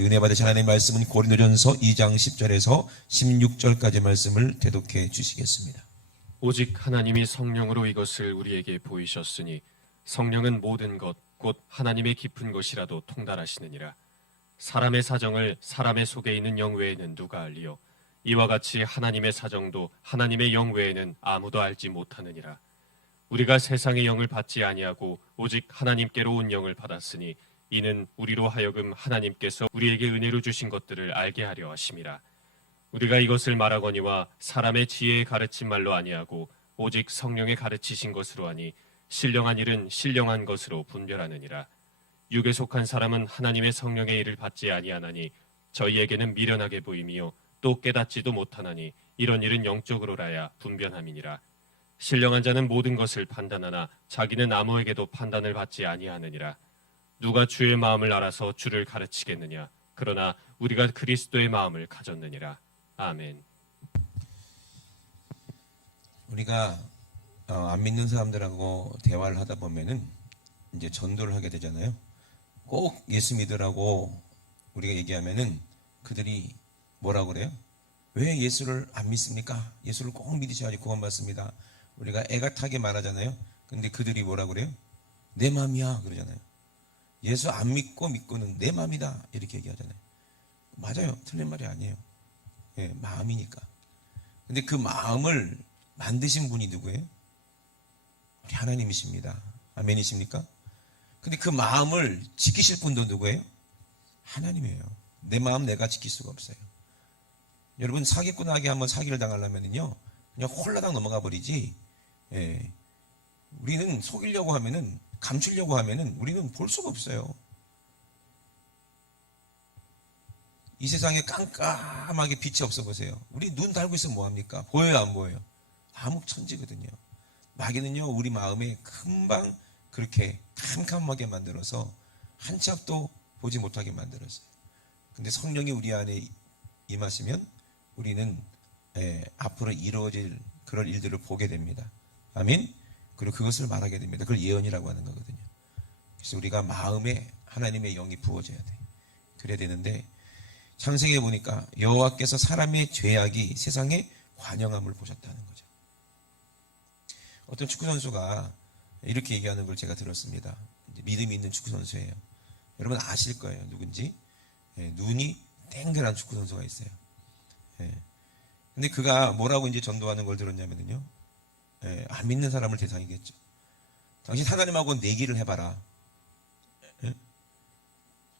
우리 은혜 받으신 하나님의 말씀은 고린도전서 2장 10절에서 16절까지 말씀을 대독해 주시겠습니다. 오직 하나님이 성령으로 이것을 우리에게 보이셨으니 성령은 모든 것 곧 하나님의 깊은 것이라도 통달하시느니라. 사람의 사정을 사람의 속에 있는 영 외에는 누가 알리요? 이와 같이 하나님의 사정도 하나님의 영 외에는 아무도 알지 못하느니라. 우리가 세상의 영을 받지 아니하고 오직 하나님께로 온 영을 받았으니 이는 우리로 하여금 하나님께서 우리에게 은혜로 주신 것들을 알게 하려 하심이라. 우리가 이것을 말하거니와 사람의 지혜에 가르친 말로 아니하고 오직 성령의 가르치신 것으로 하니 신령한 일은 신령한 것으로 분별하느니라. 육에 속한 사람은 하나님의 성령의 일을 받지 아니하나니 저희에게는 미련하게 보임이요 또 깨닫지도 못하나니 이런 일은 영적으로라야 분변함이니라. 신령한 자는 모든 것을 판단하나 자기는 아무에게도 판단을 받지 아니하느니라. 누가 주의 마음을 알아서 주를 가르치겠느냐? 그러나 우리가 그리스도의 마음을 가졌느니라. 아멘. 우리가 안 믿는 사람들하고 대화를 하다 보면은 이제 전도를 하게 되잖아요. 꼭 예수 믿으라고 우리가 얘기하면은 그들이 뭐라고 그래요? 왜 예수를 안 믿습니까? 예수를 꼭 믿으셔야지 구원받습니다. 우리가 애같하게 말하잖아요. 근데 그들이 뭐라고 그래요? 내 마음이야 그러잖아요. 예수 안 믿고는 내 마음이다 이렇게 얘기하잖아요. 맞아요. 틀린 말이 아니에요. 예, 마음이니까. 근데 그 마음을 만드신 분이 누구예요? 우리 하나님이십니다. 아멘이십니까? 근데 그 마음을 지키실 분도 누구예요? 하나님이에요. 내 마음 내가 지킬 수가 없어요. 여러분 사기꾼에게 한번 사기를 당하려면요 그냥 홀라당 넘어가 버리지. 예. 우리는 속이려고 하면은 감추려고 하면은 우리는 볼 수가 없어요. 이 세상에 깜깜하게 빛이 없어 보세요. 우리 눈 달고 있으면 뭐합니까? 보여요 안 보여요? 암흑천지거든요. 마귀는요 우리 마음에 금방 그렇게 캄캄하게 만들어서 한 치 앞도 보지 못하게 만들었어요. 근데 성령이 우리 안에 임하시면 우리는 앞으로 이루어질 그런 일들을 보게 됩니다. 아멘. 그리고 그것을 말하게 됩니다. 그걸 예언이라고 하는 거거든요. 그래서 우리가 마음에 하나님의 영이 부어져야 돼. 그래야 되는데 창세기에 보니까 여호와께서 사람의 죄악이 세상에 관영함을 보셨다는 거죠. 어떤 축구 선수가 이렇게 얘기하는 걸 제가 들었습니다. 믿음이 있는 축구 선수예요. 여러분 아실 거예요. 누군지. 눈이 땡글한 축구 선수가 있어요. 근데 그가 뭐라고 이제 전도하는 걸 들었냐면요. 안 믿는 사람을 대상이겠죠. 당신 하나님하고 내기를 해봐라.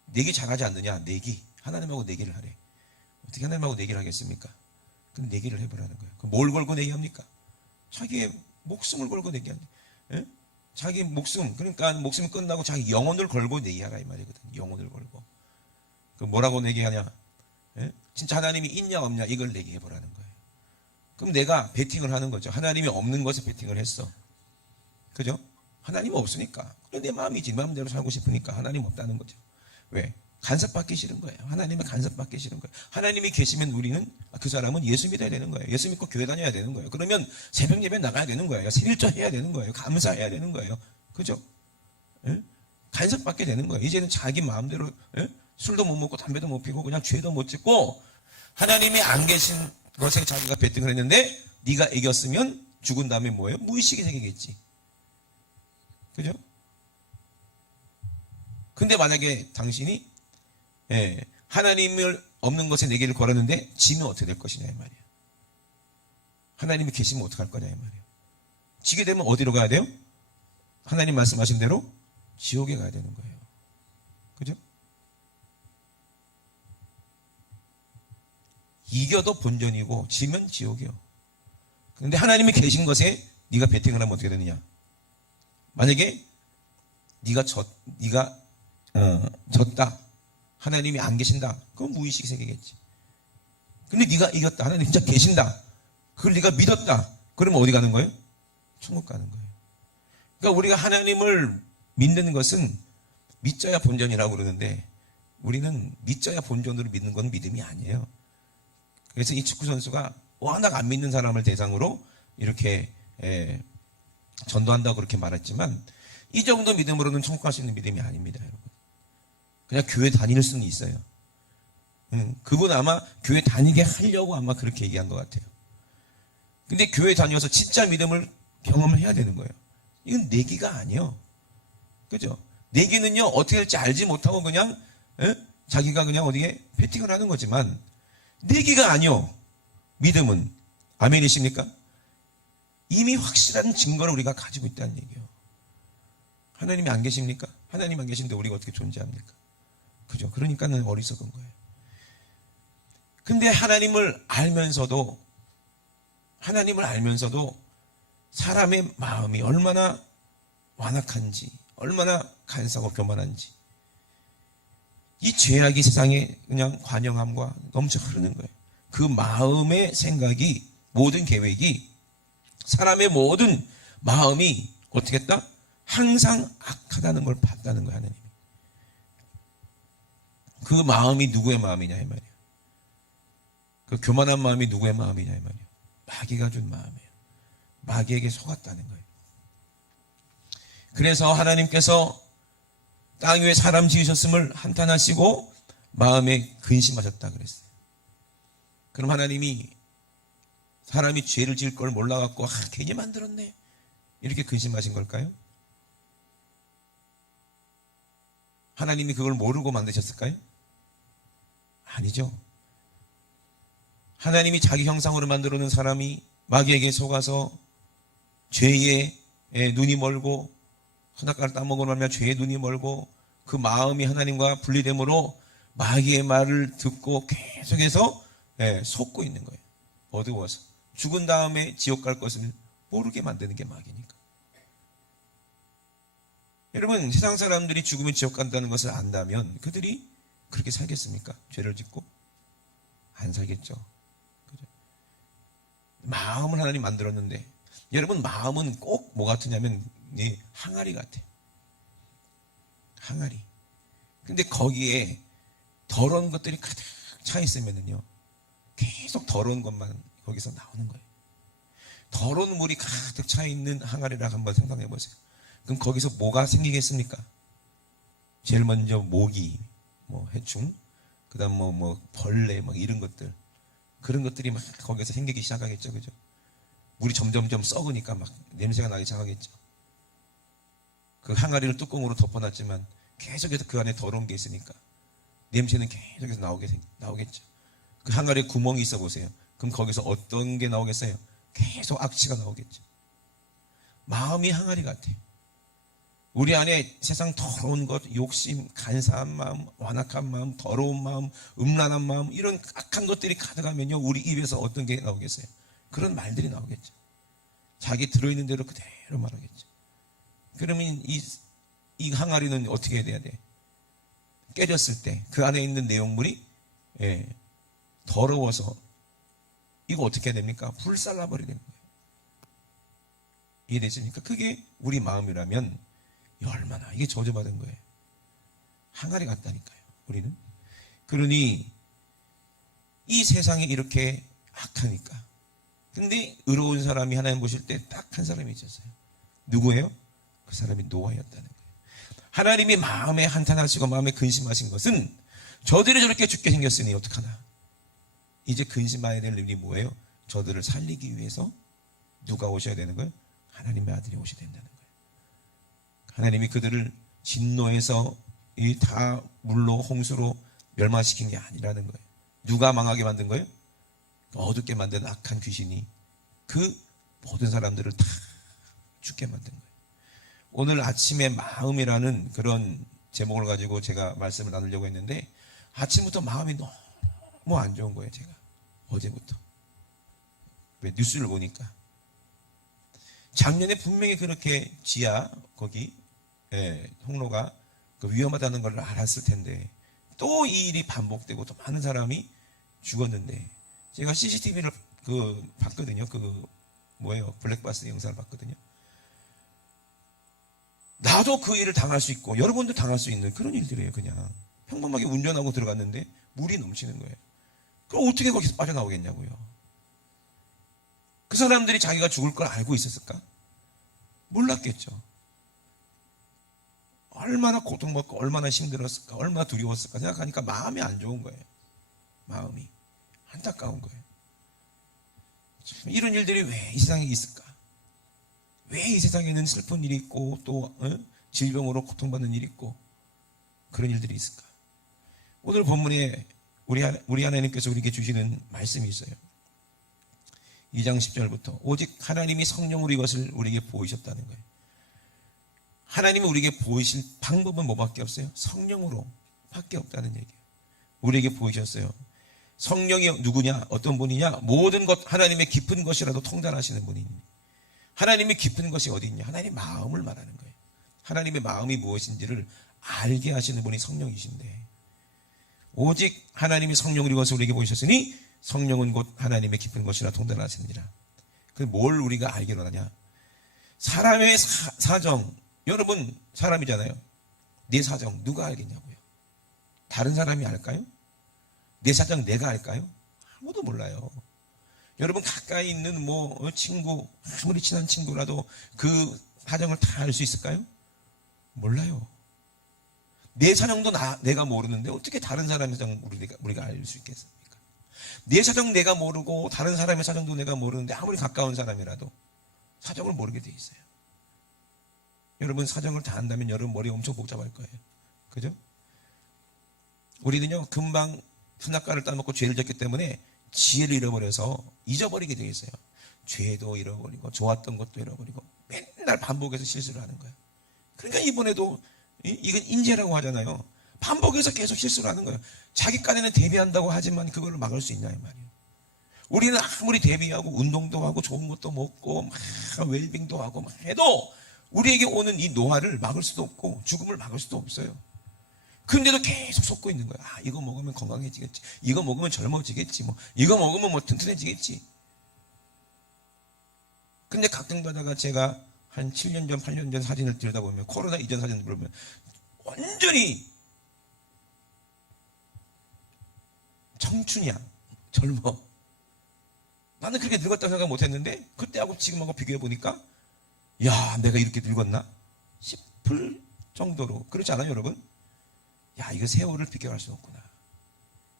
내기 잘하지 않느냐? 내기. 하나님하고 내기를 하래. 어떻게 하나님하고 내기를 하겠습니까? 그럼 내기를 해보라는 거예요. 그럼 뭘 걸고 내기합니까? 자기의 목숨을 걸고 내기하는 거예요. 자기 목숨, 그러니까 목숨이 끝나고 자기 영혼을 걸고 내기하라 이 말이거든. 영혼을 걸고. 그럼 뭐라고 내기하냐? 진짜 하나님이 있냐 없냐 이걸 내기해보라는 거예요. 그럼 내가 베팅을 하는 거죠. 하나님이 없는 것에 베팅을 했어. 그죠? 하나님 없으니까. 그래 내 마음이지. 마음대로 살고 싶으니까 하나님 없다는 거죠. 왜? 간섭받기 싫은 거예요. 하나님의 간섭받기 싫은 거예요. 하나님이 계시면 우리는 그 사람은 예수 믿어야 되는 거예요. 예수 믿고 교회 다녀야 되는 거예요. 그러면 새벽 예배 나가야 되는 거예요. 세일조 해야 되는 거예요. 감사해야 되는 거예요. 그죠? 간섭받게 되는 거예요. 이제는 자기 마음대로 술도 못 먹고 담배도 못 피고 그냥 죄도 못 짓고 하나님이 안 계신 것에 자기가 베팅을 했는데 네가 이겼으면 죽은 다음에 뭐예요? 무의식이 생기겠지. 그죠? 근데 만약에 당신이 하나님을 없는 것에 내기를 걸었는데 지면 어떻게 될 것이냐 이 말이에요. 하나님이 계시면 어떻게 할 거냐 이 말이에요. 지게 되면 어디로 가야 돼요? 하나님 말씀하신 대로 지옥에 가야 되는 거예요. 그죠? 이겨도 본전이고 지면 지옥이요. 그런데 하나님이 계신 것에 네가 베팅을 하면 어떻게 되느냐? 만약에 네가 졌다. 하나님이 안 계신다. 그건 무의식이 생기겠지. 근데 네가 이겼다. 하나님 진짜 계신다. 그걸 네가 믿었다. 그러면 어디 가는 거예요? 천국 가는 거예요. 그러니까 우리가 하나님을 믿는 것은 믿져야 본전이라고 그러는데 우리는 믿져야 본전으로 믿는 건 믿음이 아니에요. 그래서 이 축구 선수가 워낙 안 믿는 사람을 대상으로 이렇게 전도한다고 그렇게 말했지만 이 정도 믿음으로는 천국 갈 수 있는 믿음이 아닙니다, 여러분. 그냥 교회 다닐 수는 있어요. 그분 아마 교회 다니게 하려고 아마 그렇게 얘기한 것 같아요. 근데 교회 다녀서 진짜 믿음을 경험을 해야 되는 거예요. 이건 내기가 아니에요. 그죠? 내기는요, 어떻게 할지 알지 못하고 그냥, 자기가 그냥 어디에 베팅을 하는 거지만, 내기가 아니요. 믿음은. 아멘이십니까? 이미 확실한 증거를 우리가 가지고 있다는 얘기예요. 하나님이 안 계십니까? 하나님 안 계신데 우리가 어떻게 존재합니까? 그죠? 그러니까는 어리석은 거예요. 근데 하나님을 알면서도 사람의 마음이 얼마나 완악한지, 얼마나 간사하고 교만한지, 이 죄악이 세상에 그냥 관영함과 넘쳐 흐르는 거예요. 그 마음의 생각이, 모든 계획이, 사람의 모든 마음이 어떻게 했다? 항상 악하다는 걸 봤다는 거예요, 하나님이. 그 마음이 누구의 마음이냐 이 말이에요. 그 교만한 마음이 누구의 마음이냐 이 말이에요. 마귀가 준 마음이에요. 마귀에게 속았다는 거예요. 그래서 하나님께서 땅 위에 사람 지으셨음을 한탄하시고 마음에 근심하셨다 그랬어요. 그럼 하나님이 사람이 죄를 지을 걸 몰라갖고 괜히 만들었네 이렇게 근심하신 걸까요? 하나님이 그걸 모르고 만드셨을까요? 아니죠. 하나님이 자기 형상으로 만들어 놓은 사람이 마귀에게 속아서 죄에 눈이 멀고 선악과를 따먹으로 말미암아 죄의 눈이 멀고 그 마음이 하나님과 분리됨으로 마귀의 말을 듣고 계속해서 속고 있는 거예요. 어두워서 죽은 다음에 지옥 갈 것을 모르게 만드는 게 마귀니까. 여러분, 세상 사람들이 죽으면 지옥 간다는 것을 안다면 그들이 그렇게 살겠습니까? 죄를 짓고 안 살겠죠. 그죠? 마음을 하나님 만들었는데, 여러분, 마음은 꼭 뭐 같으냐면 항아리 같아. 항아리. 근데 거기에 더러운 것들이 가득 차 있으면은요, 계속 더러운 것만 거기서 나오는 거예요. 더러운 물이 가득 차 있는 항아리라고 한번 상상해 보세요. 그럼 거기서 뭐가 생기겠습니까? 제일 먼저 모기, 해충, 그 다음 벌레, 이런 것들. 그런 것들이 막 거기서 생기기 시작하겠죠. 그죠? 물이 점점점 썩으니까 막 냄새가 나기 시작하겠죠. 그 항아리를 뚜껑으로 덮어놨지만 계속해서 그 안에 더러운 게 있으니까 냄새는 계속해서 나오겠죠. 그 항아리에 구멍이 있어 보세요. 그럼 거기서 어떤 게 나오겠어요? 계속 악취가 나오겠죠. 마음이 항아리 같아요. 우리 안에 세상 더러운 것, 욕심, 간사한 마음, 완악한 마음, 더러운 마음, 음란한 마음, 이런 악한 것들이 가득하면요, 우리 입에서 어떤 게 나오겠어요? 그런 말들이 나오겠죠. 자기 들어있는 대로 그대로 말하겠죠. 그러면 이 항아리는 어떻게 돼야 돼? 깨졌을 때 그 안에 있는 내용물이 더러워서 이거 어떻게 해야 됩니까? 불살라버리게 되는 거예요. 이해되십니까? 그게 우리 마음이라면 얼마나 이게 저주받은 거예요. 항아리 같다니까요, 우리는. 그러니 이 세상이 이렇게 악하니까. 근데 의로운 사람이 하나님 보실 때 딱 한 사람이 있었어요. 누구예요? 그 사람이 노아였다는 거예요. 하나님이 마음에 한탄하시고 마음에 근심하신 것은 저들이 저렇게 죽게 생겼으니 어떡하나. 이제 근심해야 될 일이 뭐예요? 저들을 살리기 위해서 누가 오셔야 되는 거예요? 하나님의 아들이 오셔야 된다는 거예요. 하나님이 그들을 진노해서 다 물로 홍수로 멸망시킨 게 아니라는 거예요. 누가 망하게 만든 거예요? 어둡게 만든 악한 귀신이 그 모든 사람들을 다 죽게 만든 거예요. 오늘 아침에 마음이라는 그런 제목을 가지고 제가 말씀을 나누려고 했는데 아침부터 마음이 너무 안 좋은 거예요. 제가 어제부터. 왜? 뉴스를 보니까 작년에 분명히 그렇게 지하 거기 통로가 위험하다는 걸 알았을 텐데 또 이 일이 반복되고 또 많은 사람이 죽었는데 제가 CCTV를 봤거든요. 블랙박스 영상을 봤거든요. 나도 그 일을 당할 수 있고 여러분도 당할 수 있는 그런 일들이에요. 그냥 평범하게 운전하고 들어갔는데 물이 넘치는 거예요. 그럼 어떻게 거기서 빠져나오겠냐고요. 그 사람들이 자기가 죽을 걸 알고 있었을까? 몰랐겠죠. 얼마나 고통받고 얼마나 힘들었을까, 얼마나 두려웠을까 생각하니까 마음이 안 좋은 거예요. 마음이 안타까운 거예요. 참 이런 일들이 왜 이 세상에 있을까? 왜 이 세상에는 슬픈 일이 있고 또 질병으로 고통받는 일이 있고 그런 일들이 있을까? 오늘 본문에 우리 하나님께서 우리에게 주시는 말씀이 있어요. 2장 10절부터 오직 하나님이 성령으로 이것을 우리에게 보이셨다는 거예요. 하나님이 우리에게 보이실 방법은 뭐밖에 없어요? 성령으로 밖에 없다는 얘기예요. 우리에게 보이셨어요. 성령이 누구냐? 어떤 분이냐? 모든 것 하나님의 깊은 것이라도 통달하시는 분입니다. 하나님의 깊은 것이 어디 있냐? 하나님의 마음을 말하는 거예요. 하나님의 마음이 무엇인지를 알게 하시는 분이 성령이신데 오직 하나님이 성령으로 이것을 우리에게 보이셨으니 성령은 곧 하나님의 깊은 것이라 통달하시느니라. 그 뭘 우리가 알기로 하냐? 사람의 사정, 여러분 사람이잖아요. 내 사정 누가 알겠냐고요? 다른 사람이 알까요? 내 사정 내가 알까요? 아무도 몰라요. 여러분 가까이 있는 친구, 아무리 친한 친구라도 그 사정을 다 알 수 있을까요? 몰라요. 내 사정도 내가 모르는데 어떻게 다른 사람의 사정 우리가 알 수 있겠습니까? 내 사정 내가 모르고 다른 사람의 사정도 내가 모르는데 아무리 가까운 사람이라도 사정을 모르게 돼 있어요. 여러분 사정을 다 안다면 여러분 머리 엄청 복잡할 거예요. 그죠? 우리는요 금방 선악과를 따먹고 죄를 졌기 때문에 지혜를 잃어버려서 잊어버리게 되어 있어요. 죄도 잃어버리고 좋았던 것도 잃어버리고 맨날 반복해서 실수를 하는 거예요. 그러니까 이번에도 이건 인재라고 하잖아요. 반복해서 계속 실수를 하는 거예요. 자기 깐에는 대비한다고 하지만 그걸 막을 수 있냐 이 말이에요. 우리는 아무리 대비하고 운동도 하고 좋은 것도 먹고 막 웰빙도 하고 막 해도 우리에게 오는 이 노화를 막을 수도 없고 죽음을 막을 수도 없어요. 근데도 계속 속고 있는 거야. 이거 먹으면 건강해지겠지. 이거 먹으면 젊어지겠지. 이거 먹으면 튼튼해지겠지. 근데 가끔 가다가 제가 한 7년 전, 8년 전 사진을 들여다보면 코로나 이전 사진을 보면 완전히 청춘이야. 젊어. 나는 그렇게 늙었다고 생각 못했는데 그때하고 지금하고 비교해보니까 야 내가 이렇게 늙었나? 싶을 정도로. 그렇지 않아요 여러분? 야 이거 세월을 비교할 수 없구나.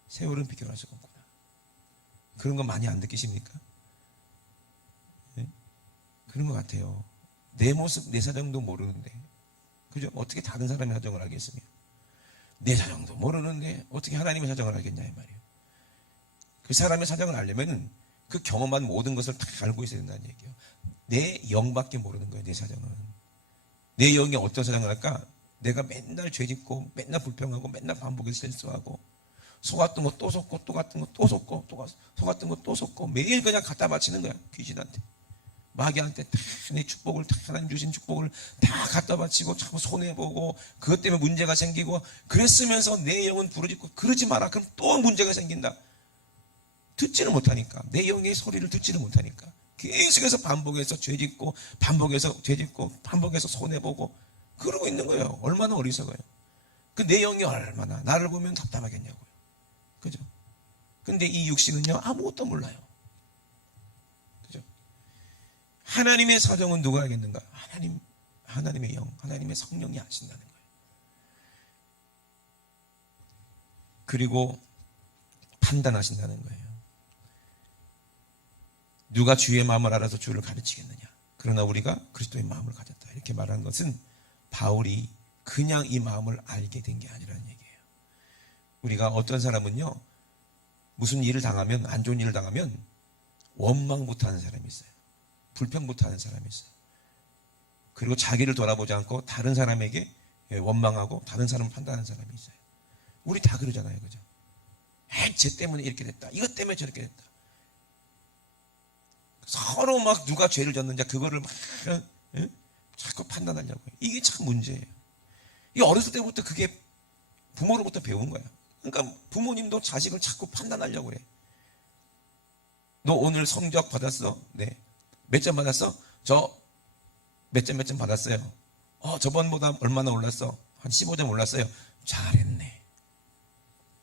세월은 비교할 수가 없구나. 그런 거 많이 안 느끼십니까? 네? 그런 것 같아요. 내 모습 내 사정도 모르는데 그죠? 어떻게 다른 사람의 사정을 알겠으며 내 사정도 모르는데 어떻게 하나님의 사정을 알겠냐 이 말이에요. 그 사람의 사정을 알려면 그 경험한 모든 것을 다 알고 있어야 된다는 얘기예요. 내 영밖에 모르는 거예요. 내 사정은. 내 영이 어떤 사정을 할까? 내가 맨날 죄짓고 맨날 불평하고 맨날 반복해서 실수하고 속았던 거 또 속고 또 같은 거 또 속고 또 속았던 거 또 속고 매일 그냥 갖다 바치는 거야. 귀신한테 마귀한테 다 내 축복을 다 하나님 주신 축복을 다 갖다 바치고 자꾸 손해보고 그것 때문에 문제가 생기고 그랬으면서 내 영은 부르짖고 그러지 마라. 그럼 또 문제가 생긴다. 듣지를 못하니까 내 영의 소리를 듣지를 못하니까 계속해서 반복해서 죄짓고 반복해서 죄짓고 반복해서 손해보고 그러고 있는 거예요. 얼마나 어리석어요. 그 내 영이 얼마나 나를 보면 답답하겠냐고요. 그죠? 근데 이 육신은요 아무것도 몰라요. 그죠? 하나님의 사정은 누가 알겠는가? 하나님의 영, 하나님의 성령이 아신다는 거예요. 그리고 판단하신다는 거예요. 누가 주의 마음을 알아서 주를 가르치겠느냐? 그러나 우리가 그리스도의 마음을 가졌다. 이렇게 말하는 것은 바울이 그냥 이 마음을 알게 된 게 아니라는 얘기예요. 우리가 어떤 사람은요, 무슨 일을 당하면, 안 좋은 일을 당하면 원망부터 하는 사람이 있어요. 불평부터 하는 사람이 있어요. 그리고 자기를 돌아보지 않고 다른 사람에게 원망하고 다른 사람을 판단하는 사람이 있어요. 우리 다 그러잖아요. 그죠? 쟤 때문에 이렇게 됐다. 이것 때문에 저렇게 됐다. 서로 막 누가 죄를 졌는지 그거를 막 자꾸 판단하려고 해요. 이게 참 문제예요. 이 어렸을 때부터 그게 부모로부터 배운 거야. 그러니까 부모님도 자식을 자꾸 판단하려고 해. 너 오늘 성적 받았어? 네. 몇 점 받았어? 저 몇 점 받았어요. 저번보다 얼마나 올랐어? 한 15점 올랐어요. 잘했네.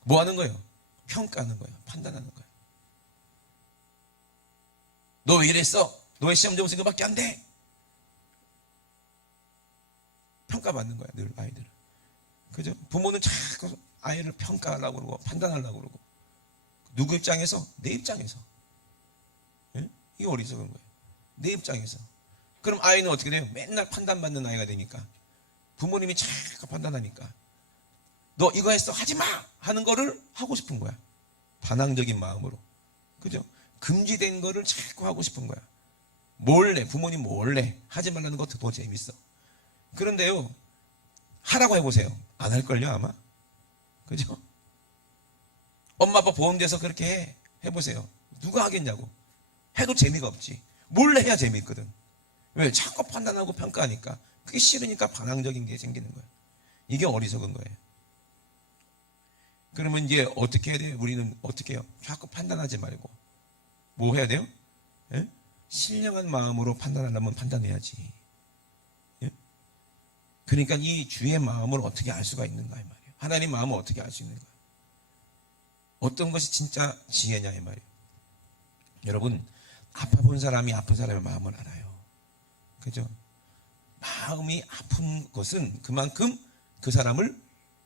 뭐 하는 거예요? 평가하는 거예요. 판단하는 거예요. 너 왜 이랬어? 너의 시험 점수 이거밖에 안 돼? 평가받는 거야, 늘 아이들은. 그죠? 부모는 자꾸 아이를 평가하려고 그러고 판단하려고 그러고 누구 입장에서? 내 입장에서. 예? 이게 어리석은 거예요. 내 입장에서. 그럼 아이는 어떻게 돼요? 맨날 판단받는 아이가 되니까. 부모님이 자꾸 판단하니까. 너 이거 했어, 하지 마! 하는 거를 하고 싶은 거야. 반항적인 마음으로. 그죠? 금지된 거를 자꾸 하고 싶은 거야. 몰래, 부모님 몰래 하지 말라는 것도 더 재밌어. 그런데요, 하라고 해보세요. 안 할걸요, 아마? 그죠? 엄마 아빠 보험돼서 그렇게 해보세요. 누가 하겠냐고. 해도 재미가 없지. 몰래 해야 재미있거든. 왜? 자꾸 판단하고 평가하니까. 그게 싫으니까 반항적인 게 생기는 거예요. 이게 어리석은 거예요. 그러면 이제 어떻게 해야 돼요? 우리는 어떻게 해요? 자꾸 판단하지 말고 뭐 해야 돼요? 예? 신령한 마음으로 판단하려면 판단해야지. 예? 그러니까 이 주의 마음을 어떻게 알 수가 있는가 이 말이에요. 하나님 마음을 어떻게 알 수 있는가. 어떤 것이 진짜 지혜냐 이 말이에요. 여러분, 아파본 사람이 아픈 사람의 마음을 알아요. 그죠? 마음이 아픈 것은 그만큼 그 사람을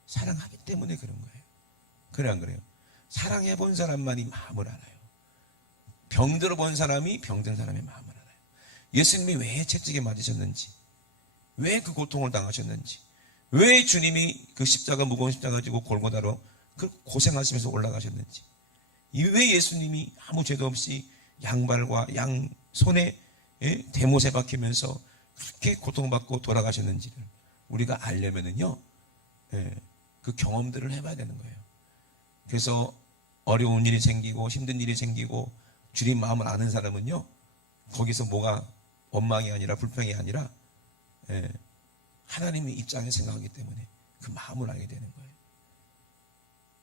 사랑하기 때문에 그런 거예요. 그래 안 그래요? 사랑해본 사람만이 마음을 알아요. 병들어 본 사람이 병든 사람의 마음을 알아요. 예수님이 왜 채찍에 맞으셨는지, 왜 그 고통을 당하셨는지, 왜 주님이 그 십자가, 무거운 십자가 지고 골고다로 그 고생하시면서 올라가셨는지, 왜 예수님이 아무 죄도 없이 양발과 양손에 대못에 박히면서 그렇게 고통받고 돌아가셨는지를 우리가 알려면은요, 그 경험들을 해봐야 되는 거예요. 그래서 어려운 일이 생기고 힘든 일이 생기고 주님 마음을 아는 사람은요, 거기서 뭐가 원망이 아니라 불평이 아니라 하나님의 입장을 생각하기 때문에 그 마음을 알게 되는 거예요.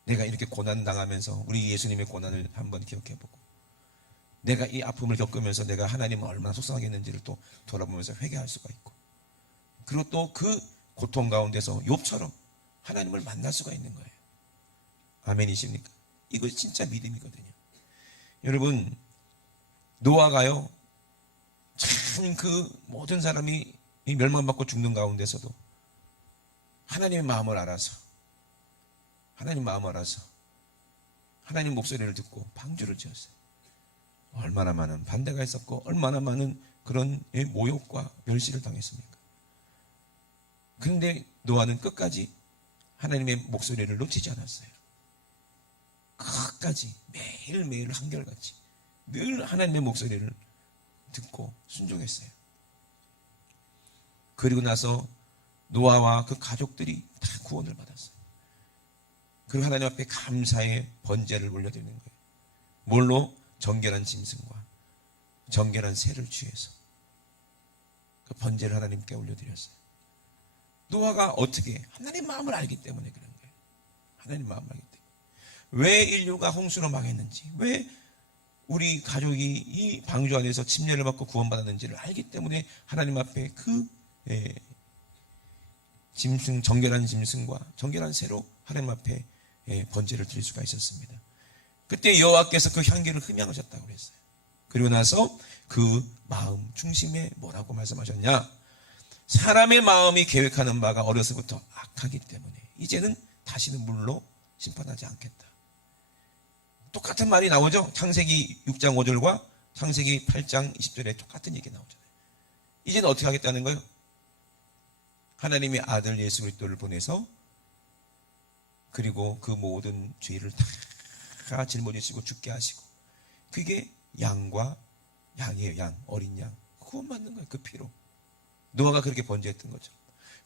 내가 이렇게 고난 당하면서 우리 예수님의 고난을 한번 기억해보고, 내가 이 아픔을 겪으면서 내가 하나님을 얼마나 속상하겠는지를 또 돌아보면서 회개할 수가 있고, 그리고 또 그 고통 가운데서 욥처럼 하나님을 만날 수가 있는 거예요. 아멘이십니까? 이거 진짜 믿음이거든요. 여러분, 노아가요, 참 그 모든 사람이 멸망받고 죽는 가운데서도 하나님의 마음을 알아서, 하나님 마음을 알아서 하나님 목소리를 듣고 방주를 지었어요. 얼마나 많은 반대가 있었고 얼마나 많은 그런 모욕과 멸시를 당했습니까? 그런데 노아는 끝까지 하나님의 목소리를 놓치지 않았어요. 끝까지 매일매일 한결같이 늘 하나님의 목소리를 듣고 순종했어요. 그리고 나서 노아와 그 가족들이 다 구원을 받았어요. 그리고 하나님 앞에 감사의 번제를 올려드리는 거예요. 뭘로? 정결한 짐승과 정결한 새를 취해서 그 번제를 하나님께 올려드렸어요. 노아가 어떻게? 하나님 마음을 알기 때문에 그런 거예요. 하나님 마음을 알기 때문에. 왜 인류가 홍수로 망했는지, 왜 우리 가족이 이 방주 안에서 침례를 받고 구원받았는지를 알기 때문에 하나님 앞에 그 짐승, 정결한 짐승과 정결한 새로 하나님 앞에 번제를 드릴 수가 있었습니다. 그때 여호와께서 그 향기를 흠양하셨다고 그랬어요. 그리고 나서 그 마음 중심에 뭐라고 말씀하셨냐? 사람의 마음이 계획하는 바가 어려서부터 악하기 때문에 이제는 다시는 물로 심판하지 않겠다. 똑같은 말이 나오죠. 창세기 6장 5절과 창세기 8장 20절에 똑같은 얘기 나오잖아요. 이제는 어떻게 하겠다는 거예요? 하나님의 아들 예수 그리스도를 보내서 그리고 그 모든 죄를 다 짊어지시고 죽게 하시고, 그게 양과 양이에요. 양, 어린 양. 구원받는 거예요. 그 피로. 노아가 그렇게 번제했던 거죠.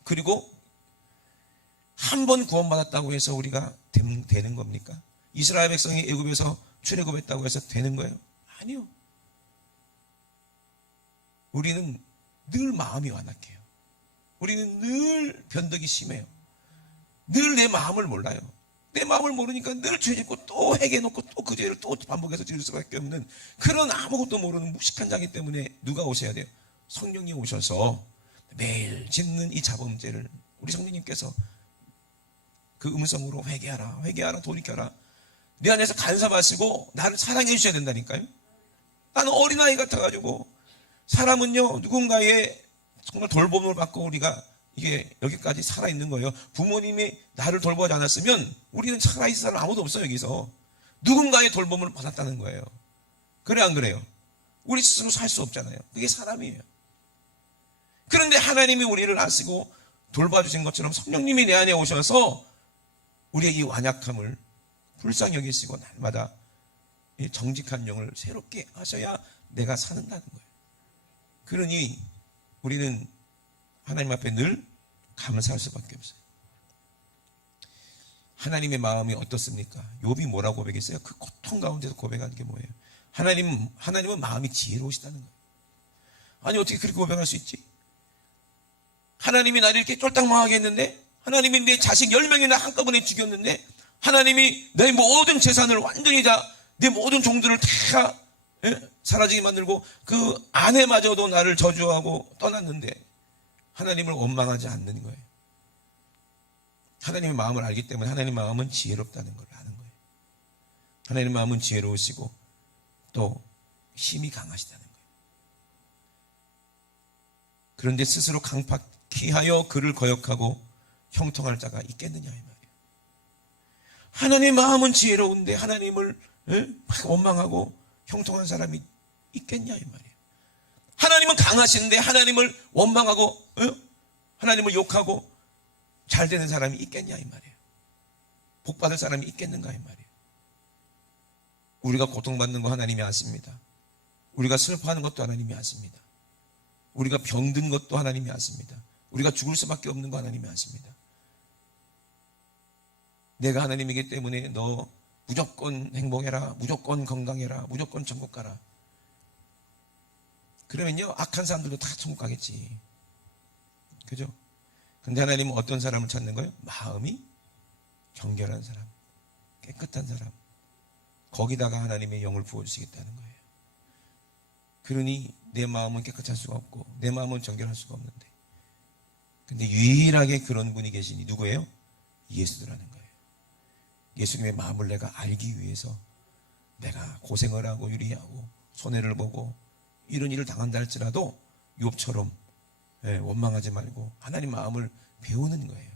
그리고 한 번 구원받았다고 해서 우리가 되는 겁니까? 이스라엘 백성이 애굽에서 출애굽했다고 해서 되는 거예요? 아니요. 우리는 늘 마음이 완악해요. 우리는 늘 변덕이 심해요. 늘 내 마음을 몰라요. 내 마음을 모르니까 늘 죄 짓고 또 회개해놓고 또 그 죄를 또 반복해서 지을 수밖에 없는 그런 아무것도 모르는 무식한 자기 때문에 누가 오셔야 돼요? 성령이 오셔서 매일 짓는 이 자범죄를 우리 성령님께서 그 음성으로 회개하라, 회개하라, 돌이켜라. 내 안에서 간섭하시고 나를 사랑해 주셔야 된다니까요. 나는 어린아이 같아가지고, 사람은요 누군가의 정말 돌봄을 받고 우리가 이게 여기까지 살아있는 거예요. 부모님이 나를 돌보지 않았으면 우리는 살아있을 사람 아무도 없어요. 여기서 누군가의 돌봄을 받았다는 거예요. 그래 안 그래요? 우리 스스로 살 수 없잖아요. 그게 사람이에요. 그런데 하나님이 우리를 아시고 돌봐주신 것처럼 성령님이 내 안에 오셔서 우리의 이 완약함을 불쌍히 여기시고 날마다 이 정직한 영을 새롭게 하셔야 내가 사는다는 거예요. 그러니 우리는 하나님 앞에 늘 감사할 수밖에 없어요. 하나님의 마음이 어떻습니까? 욥이 뭐라고 고백했어요? 그 고통 가운데서 고백한 게 뭐예요? 하나님은 마음이 지혜로우시다는 거예요. 아니 어떻게 그렇게 고백할 수 있지? 하나님이 나를 이렇게 쫄딱망하게 했는데, 하나님이 내 자식 10명이나 한꺼번에 죽였는데, 하나님이 내 모든 재산을 완전히 다, 내 모든 종들을 다 사라지게 만들고 그 아내마저도 나를 저주하고 떠났는데 하나님을 원망하지 않는 거예요. 하나님의 마음을 알기 때문에 하나님의 마음은 지혜롭다는 걸 아는 거예요. 하나님의 마음은 지혜로우시고 또 힘이 강하시다는 거예요. 그런데 스스로 강팍히 하여 그를 거역하고 형통할 자가 있겠느냐 이 말이에요. 하나님의 마음은 지혜로운데 하나님을 막 원망하고 형통한 사람이 있겠냐 이 말이에요. 하나님은 강하신데 하나님을 원망하고 하나님을 욕하고 잘 되는 사람이 있겠냐 이 말이에요. 복받을 사람이 있겠는가 이 말이에요. 우리가 고통받는 거 하나님이 아십니다. 우리가 슬퍼하는 것도 하나님이 아십니다. 우리가 병든 것도 하나님이 아십니다. 우리가 죽을 수밖에 없는 거 하나님이 아십니다. 내가 하나님이기 때문에 너 무조건 행복해라, 무조건 건강해라, 무조건 천국 가라. 그러면요 악한 사람들도 다 천국 가겠지. 그죠? 근데 하나님은 어떤 사람을 찾는 거예요? 마음이 정결한 사람, 깨끗한 사람. 거기다가 하나님의 영을 부어주시겠다는 거예요. 그러니 내 마음은 깨끗할 수가 없고 내 마음은 정결할 수가 없는데, 근데 유일하게 그런 분이 계시니 누구예요? 예수라는 거예요. 예수님의 마음을 내가 알기 위해서 내가 고생을 하고 유리하고 손해를 보고 이런 일을 당한다 할지라도 욥처럼 원망하지 말고 하나님 마음을 배우는 거예요.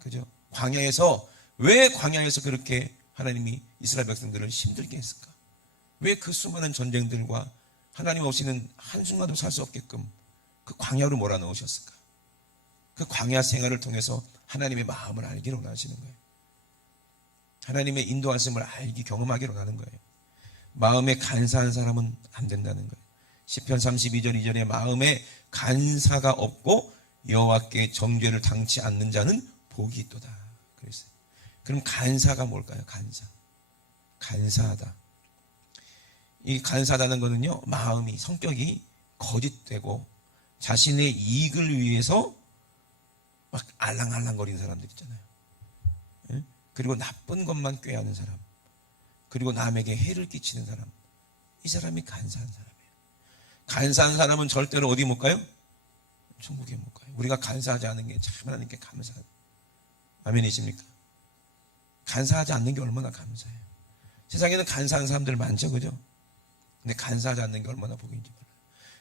그죠? 왜 광야에서 그렇게 하나님이 이스라엘 백성들을 힘들게 했을까? 왜 그 수많은 전쟁들과 하나님 없이는 한순간도 살 수 없게끔 그 광야로 몰아넣으셨을까? 그 광야 생활을 통해서 하나님의 마음을 알기로 원하시는 거예요. 하나님의 인도하심을 알기 경험하기로 하는 거예요. 마음에 간사한 사람은 안 된다는 거예요. 시편 32절 2절에 마음에 간사가 없고 여호와께 정죄를 당치 않는 자는 복이 있도다 그랬어요. 그럼 간사가 뭘까요? 간사하다. 이 간사하다는 거는요, 마음이, 성격이 거짓되고 자신의 이익을 위해서 막 알랑알랑거리는 사람들 있잖아요. 그리고 나쁜 것만 꾀하는 사람, 그리고 남에게 해를 끼치는 사람, 이 사람이 간사한 사람이에요. 간사한 사람은 절대로 어디 못 가요? 천국에 못 가요. 우리가 간사하지 않은 게 참 하나님께 감사해요. 아멘이십니까? 간사하지 않는 게 얼마나 감사해요. 세상에는 간사한 사람들 많죠, 그죠? 근데 간사하지 않는 게 얼마나 복인지 몰라요.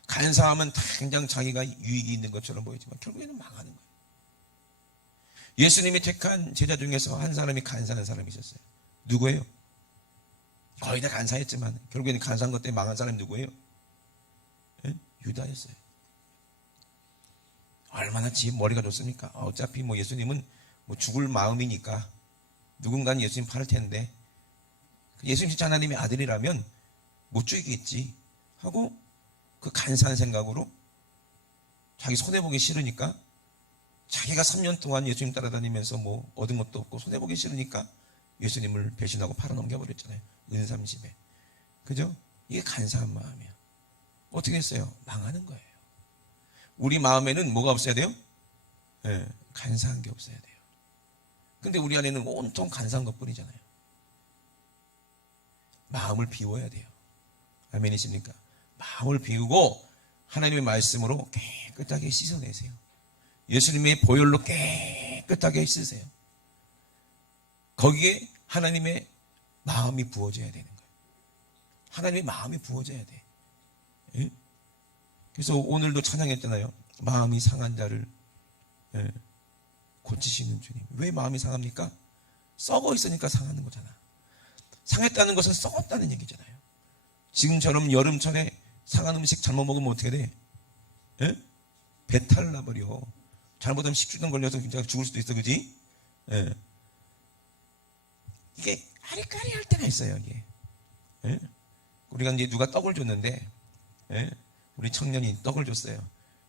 간사하면 당장 자기가 유익이 있는 것처럼 보이지만 결국에는 망하는 거예요. 예수님이 택한 제자 중에서 한 사람이 간사한 사람이 있었어요. 누구예요? 거의 다 간사했지만 결국에는 간사한 것 때문에 망한 사람이 누구예요? 유다였어요. 얼마나 지 머리가 좋습니까? 어차피 예수님은 죽을 마음이니까 누군가는 예수님 팔을 텐데 예수님 진짜 하나님의 아들이라면 못 죽이겠지 하고 그 간사한 생각으로 자기 손해보기 싫으니까 자기가 3년 동안 예수님 따라다니면서 얻은 것도 없고 손해보기 싫으니까 예수님을 배신하고 팔아넘겨버렸잖아요. 은삼집에. 그죠? 이게 간사한 마음이야. 어떻게 했어요? 망하는 거예요. 우리 마음에는 뭐가 없어야 돼요? 간사한 게 없어야 돼요. 근데 우리 안에는 온통 간사한 것뿐이잖아요. 마음을 비워야 돼요. 아멘이십니까? 마음을 비우고 하나님의 말씀으로 깨끗하게 씻어내세요. 예수님의 보혈로 깨끗하게 씻으세요. 거기에 하나님의 마음이 부어져야 되는 거예요. 하나님의 마음이 부어져야 돼. 예? 그래서 오늘도 찬양했잖아요. 마음이 상한 자를 고치시는 주님. 왜 마음이 상합니까? 썩어 있으니까 상하는 거잖아. 상했다는 것은 썩었다는 얘기잖아요. 지금처럼 여름철에 상한 음식 잘못 먹으면 어떻게 돼? 예? 배탈 나버려. 잘못하면 식중독 걸려서 진짜 죽을 수도 있어, 그지? 예. 이게 아리까리할 때가 있어요, 이게. 예? 우리가 이제 누가 떡을 줬는데, 예? 우리 청년이 떡을 줬어요.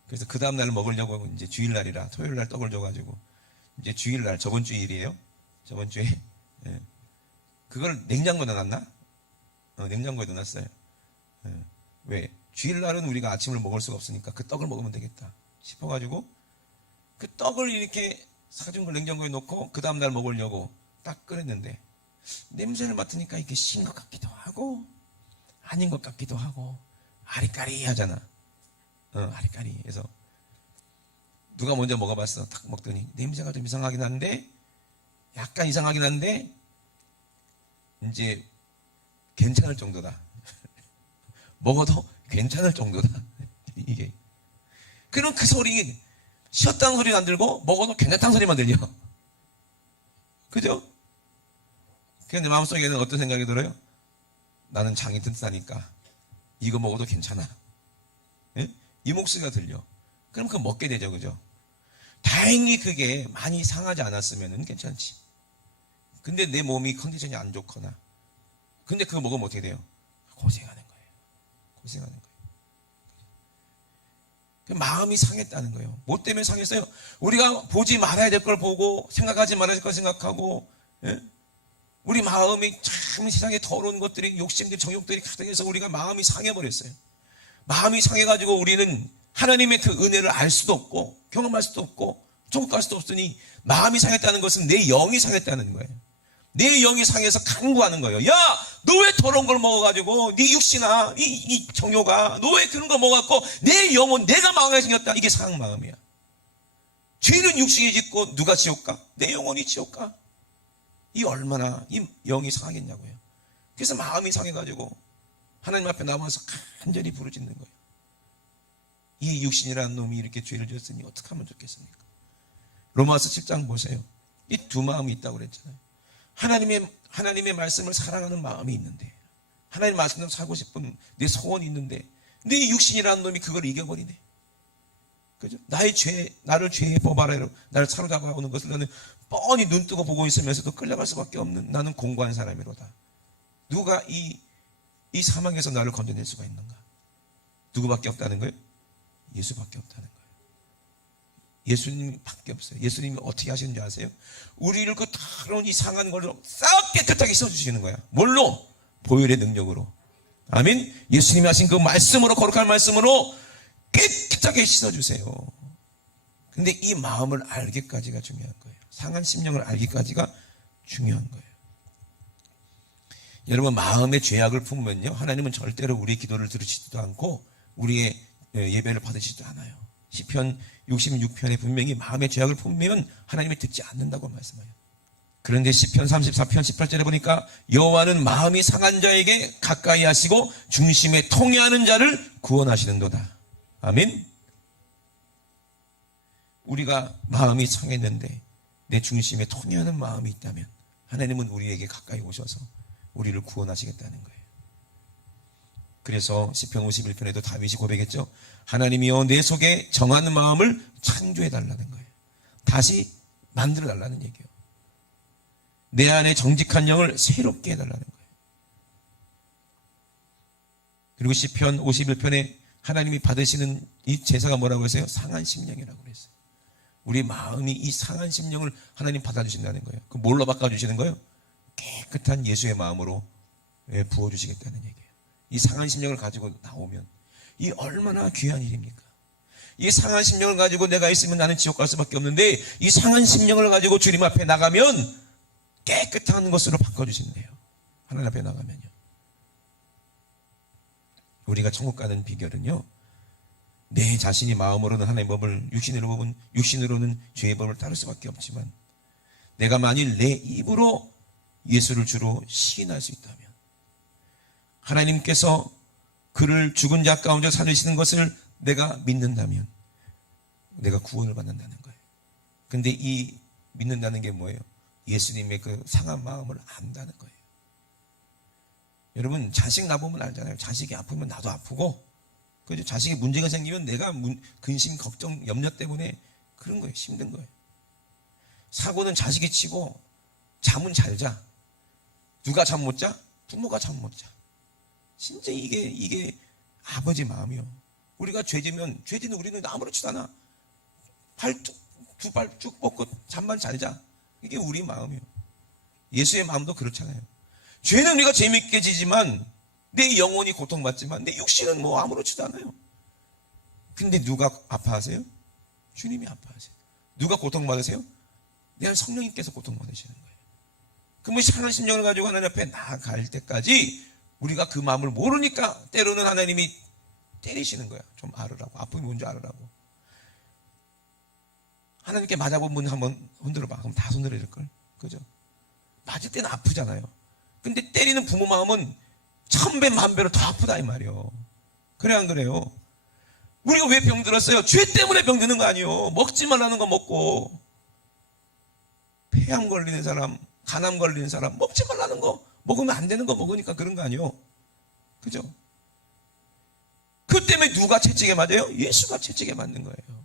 그래서 그 다음날 먹으려고 이제 주일날이라 토요일날 떡을 줘가지고 이제 주일날 저번 주일이에요. 저번 주에 예. 그걸 냉장고에 넣어놨나? 냉장고에 넣어놨어요. 예. 왜? 주일날은 우리가 아침을 먹을 수가 없으니까 그 떡을 먹으면 되겠다 싶어가지고 그 떡을 이렇게 사준 걸 냉장고에 넣고 그 다음날 먹으려고 딱 끓였는데 냄새를 맡으니까 이게 신 것 같기도 하고 아닌 것 같기도 하고 아리까리 하잖아. 아리까리. 그래서 누가 먼저 먹어봤어. 딱 먹더니 냄새가 좀 이상하긴 한데 약간 이상하긴 한데 이제 괜찮을 정도다. 먹어도 괜찮을 정도다. 이게. 그럼 그 소리 쉬었다는 소리는 안 들고 먹어도 괜찮다는 소리만 들려. 그죠? 그런데 마음속에는 어떤 생각이 들어요? 나는 장이 튼튼하니까 이거 먹어도 괜찮아. 예? 이 목소리가 들려. 그럼 그거 먹게 되죠. 그죠? 다행히 그게 많이 상하지 않았으면 괜찮지. 근데 내 몸이 컨디션이 안 좋거나 근데 그거 먹으면 어떻게 돼요? 고생하는 거예요. 고생하는 거예요. 마음이 상했다는 거예요. 뭐 때문에 상했어요? 우리가 보지 말아야 될 걸 보고 생각하지 말아야 될 걸 생각하고 예? 우리 마음이 참 세상에 더러운 것들이 욕심들 정욕들이 가득해서 우리가 마음이 상해버렸어요. 마음이 상해가지고 우리는 하나님의 그 은혜를 알 수도 없고 경험할 수도 없고 정복할 수도 없으니 마음이 상했다는 것은 내 영이 상했다는 거예요. 내 영이 상해서 간구하는 거예요. 야, 너 왜 더러운 걸 먹어가지고 네 육신아 이 정욕아 너 왜 그런 걸 먹어갖고 내 영혼 내가 망하게 생겼다. 이게 상한 마음이야. 죄는 육신이 짓고 누가 지옥가? 내 영혼이 지옥가? 이 얼마나 이 영이 상하겠냐고요. 그래서 마음이 상해가지고 하나님 앞에 나와서 간절히 부르짖는 거예요. 이 육신이라는 놈이 이렇게 죄를 지었으니 어떻게 하면 좋겠습니까? 로마서 7장 보세요. 이 두 마음이 있다고 그랬잖아요. 하나님의 말씀을 사랑하는 마음이 있는데 하나님 말씀대로 살고 싶은 내 소원이 있는데 내 육신이라는 놈이 그걸 이겨버리네. 그죠? 나의 죄, 나를 죄의 법 아래로 나를 사로잡아오는 것을 나는 뻔히 눈 뜨고 보고 있으면서도 끌려갈 수밖에 없는 나는 공고한 사람이로다. 누가 이 사망에서 나를 건져낼 수가 있는가? 누구밖에 없다는 거예요? 예수밖에 없다는 거예요. 예수님밖에 없어요. 예수님이 어떻게 하시는지 아세요? 우리를 그 더러운 이상한 걸로 싹 깨끗하게 씻어주시는 거야. 뭘로? 보혈의 능력으로. 아멘? 예수님이 하신 그 말씀으로 거룩한 말씀으로 깨끗하게 씻어주세요. 근데 이 마음을 알기까지가 중요한 거예요. 상한 심령을 알기까지가 중요한 거예요. 여러분 마음의 죄악을 품으면요 하나님은 절대로 우리의 기도를 들으시지도 않고 우리의 예배를 받으시지도 않아요. 시편 66편에 분명히 마음의 죄악을 품으면 하나님이 듣지 않는다고 말씀해요. 그런데 시편 34편 18절에 보니까 여호와는 마음이 상한 자에게 가까이 하시고 중심에 통회하는 자를 구원하시는도다. 아멘. 우리가 마음이 상했는데 내 중심에 통회하는 마음이 있다면 하나님은 우리에게 가까이 오셔서 우리를 구원하시겠다는 거예요. 그래서 시편 51편에도 다윗이 고백했죠. 하나님이여 내 속에 정한 마음을 창조해 달라는 거예요. 다시 만들어 달라는 얘기예요. 내 안에 정직한 영을 새롭게 해달라는 거예요. 그리고 시편 51편에 하나님이 받으시는 이 제사가 뭐라고 했어요? 상한 심령이라고 그랬어요. 우리 마음이 이 상한 심령을 하나님 받아주신다는 거예요. 그 뭘로 바꿔주시는 거예요? 깨끗한 예수의 마음으로 부어주시겠다는 얘기예요. 이 상한 심령을 가지고 나오면 이 얼마나 귀한 일입니까? 이 상한 심령을 가지고 내가 있으면 나는 지옥 갈 수밖에 없는데 이 상한 심령을 가지고 주님 앞에 나가면 깨끗한 것으로 바꿔주신대요. 하나님 앞에 나가면요. 우리가 천국 가는 비결은요. 내 자신이 마음으로는 하나님의 법을 육신으로는 죄의 법을 따를 수밖에 없지만 내가 만일 내 입으로 예수를 주로 시인할 수 있다면 하나님께서 그를 죽은 자 가운데 살리시는 것을 내가 믿는다면 내가 구원을 받는다는 거예요. 근데 이 믿는다는 게 뭐예요? 예수님의 그 상한 마음을 안다는 거예요. 여러분 자식 낳아보면 알잖아요. 자식이 아프면 나도 아프고, 그죠? 자식이 문제가 생기면 내가 근심, 걱정, 염려 때문에 그런 거예요. 힘든 거예요. 사고는 자식이 치고 잠은 잘 자. 누가 잠 못 자? 부모가 잠 못 자. 진짜 이게 아버지 마음이요. 우리가 죄지면, 죄지는 우리는 아무렇지도 않아. 두 발 쭉 뻗고 잠만 잘 자. 이게 우리 마음이요. 예수의 마음도 그렇잖아요. 죄는 우리가 재밌게 지지만 내 영혼이 고통받지만 내 육신은 뭐 아무렇지도 않아요. 근데 누가 아파하세요? 주님이 아파하세요. 누가 고통받으세요? 내 안 성령님께서 고통받으시는 거예요. 그러면 상한 심령을 가지고 하나님 앞에 나아갈 때까지 우리가 그 마음을 모르니까 때로는 하나님이 때리시는 거야. 좀 알으라고. 아픔이 뭔지 알으라고. 하나님께 맞아본 분 한번 흔들어봐. 그럼 다 손들어질걸. 그죠? 맞을 때는 아프잖아요. 근데 때리는 부모 마음은 1000배, 10,000배로 더 아프다 이 말이에요. 그래 안 그래요? 우리가 왜 병들었어요? 죄 때문에 병드는 거 아니에요. 먹지 말라는 거 먹고, 폐암 걸리는 사람, 간암 걸리는 사람, 먹지 말라는 거, 먹으면 안 되는 거 먹으니까 그런 거 아니에요. 그죠? 그 때문에 누가 채찍에 맞아요? 예수가 채찍에 맞는 거예요.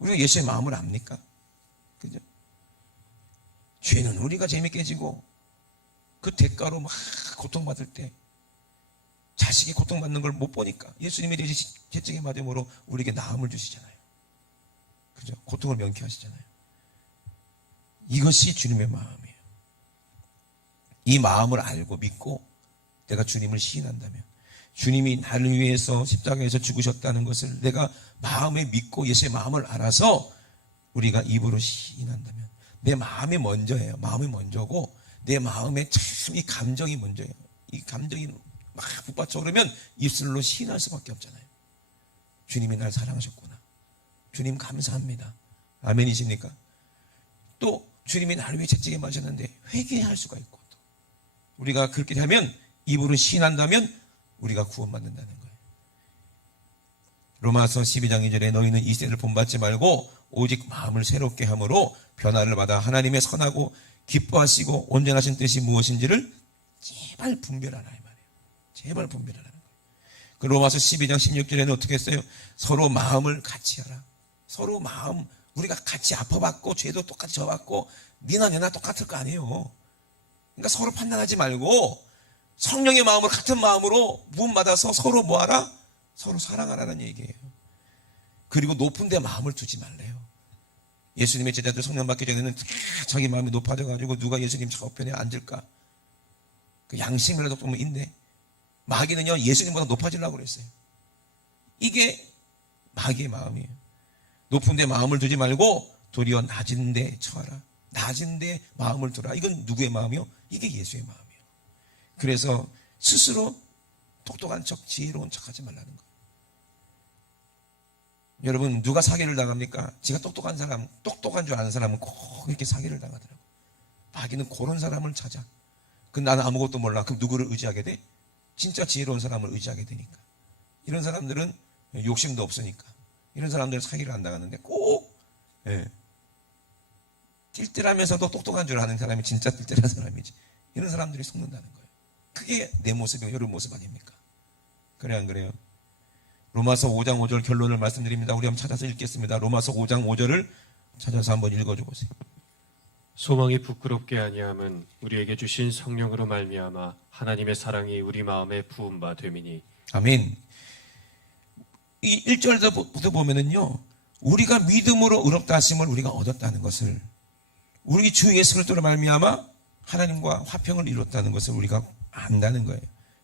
우리가 예수의 마음을 압니까? 그죠? 죄는 우리가 재밌게 지고 그 대가로 막 고통받을 때 자식이 고통받는 걸 못 보니까 예수님이 채찍에 맞음으로 우리에게 나음을 주시잖아요. 그죠? 고통을 명쾌하시잖아요. 이것이 주님의 마음이에요. 이 마음을 알고 믿고 내가 주님을 시인한다면, 주님이 나를 위해서 십자가에서 죽으셨다는 것을 내가 마음에 믿고 예수의 마음을 알아서 우리가 입으로 시인한다면, 내 마음이 먼저예요. 마음이 먼저고 내 마음에 참 이 감정이 먼저예요. 이 감정이 막 북받쳐 오르면 입술로 시인할 수밖에 없잖아요. 주님이 날 사랑하셨구나. 주님 감사합니다. 아멘이십니까? 또 주님이 나를 위해 채찍에 맞으셨는데 회개할 수가 있고, 또 우리가 그렇게 하면 입으로 시인한다면 우리가 구원받는다는 거예요. 로마서 12장 2절에 너희는 이 세대를 본받지 말고 오직 마음을 새롭게 함으로 변화를 받아 하나님의 선하고 기뻐하시고 온전하신 뜻이 무엇인지를 제발 분별하라 이 말이에요. 제발 분별하라는 거예요. 그 로마서 12장 16절에는 어떻게 했어요? 서로 마음을 같이 하라. 서로 마음, 우리가 같이 아파봤고 죄도 똑같이 져봤고 니나 내나 똑같을 거 아니에요. 그러니까 서로 판단하지 말고 성령의 마음을 같은 마음으로 부음받아서 서로 뭐하라? 서로 사랑하라는 얘기예요. 그리고 높은 데 마음을 두지 말래요. 예수님의 제자들 성령 받기 전에는 자기 마음이 높아져가지고 누가 예수님 좌우편에 앉을까? 그 양심이라도 보면 있네. 마귀는요 예수님보다 높아지려고 그랬어요. 이게 마귀의 마음이에요. 높은 데 마음을 두지 말고 도리어 낮은 데 처하라. 낮은 데 마음을 두라. 이건 누구의 마음이요? 이게 예수의 마음이에요. 그래서 스스로 똑똑한 척, 지혜로운 척 하지 말라는 거예요. 여러분, 누가 사기를 당합니까? 지가 똑똑한 사람, 똑똑한 줄 아는 사람은 꼭 이렇게 사기를 당하더라고요. 마귀는 그런 사람을 찾아. 그럼 나는 아무것도 몰라. 그럼 누구를 의지하게 돼? 진짜 지혜로운 사람을 의지하게 되니까. 이런 사람들은 욕심도 없으니까. 이런 사람들은 사기를 안 당하는데 꼭 띨띨하면서도 똑똑한 줄 아는 사람이 진짜 띨띨한 사람이지. 이런 사람들이 속는다는 거예요. 그게 내 모습이고 여러분 모습 아닙니까? 그래 안 그래요? 로마서 5장 5절 결론을 말씀드립니다. 우리 한번 찾아서 읽겠습니다. 로마서 5장 5절을 찾아서 한번 읽어줘 보세요. 소망이 부끄럽게 아니함은 우리에게 주신 성령으로 말미암아 하나님의 사랑이 우리 마음에 부은 바 됨이니. 아멘. 이 1절부터 보면은요, 우리가 믿음으로 의롭다 하심을 우리가 얻었다는 것을, 우리 주 예수 그리스도로 말미암아 하나님과 화평을 이뤘다는 것을 우리가 안다는 거예요.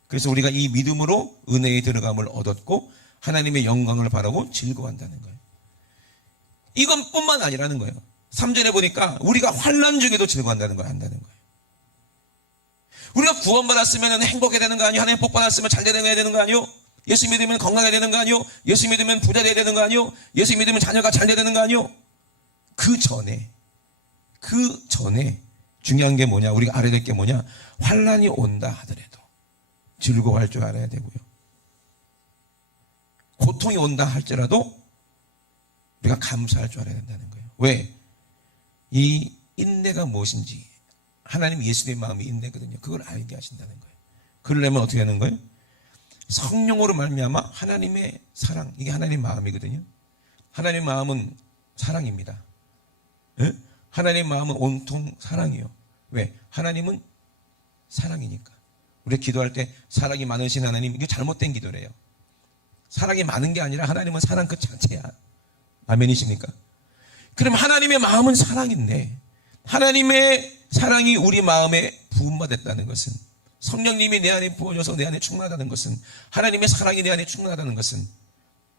그래서 우리가 이 믿음으로 은혜에 들어감을 얻었고 하나님의 영광을 바라고 즐거워한다는 거예요. 이건 뿐만 아니라는 거예요. 3절에 보니까 우리가 환난 중에도 즐거워한다는 걸 한다는 거예요. 우리가 구원받았으면 행복해야 되는 거 아니에요? 하나님 복 받았으면 잘 되는 거 아니에요? 예수 믿으면 건강해야 되는 거 아니에요? 예수 믿으면 부자 돼야 되는 거 아니에요? 예수 믿으면 자녀가 잘 돼야 되는 거 아니에요? 그 전에 중요한 게 뭐냐? 우리가 알아야 될 게 뭐냐? 환난이 온다 하더라도 즐거워할 줄 알아야 되고요. 고통이 온다 할지라도 우리가 감사할 줄 알아야 된다는 거예요. 왜? 이 인내가 무엇인지, 하나님 예수님의 마음이 인내거든요. 그걸 알게 하신다는 거예요. 그러려면 어떻게 하는 거예요? 성령으로 말미암아 하나님의 사랑, 이게 하나님의 마음이거든요. 하나님의 마음은 사랑입니다. 예? 하나님의 마음은 온통 사랑이에요. 왜? 하나님은 사랑이니까. 우리가 기도할 때 사랑이 많으신 하나님, 이게 잘못된 기도래요. 사랑이 많은 게 아니라 하나님은 사랑 그 자체야. 아멘이십니까? 그럼 하나님의 마음은 사랑인데 하나님의 사랑이 우리 마음에 부음받았다는 것은, 성령님이 내 안에 부어져서 내 안에 충만하다는 것은, 하나님의 사랑이 내 안에 충만하다는 것은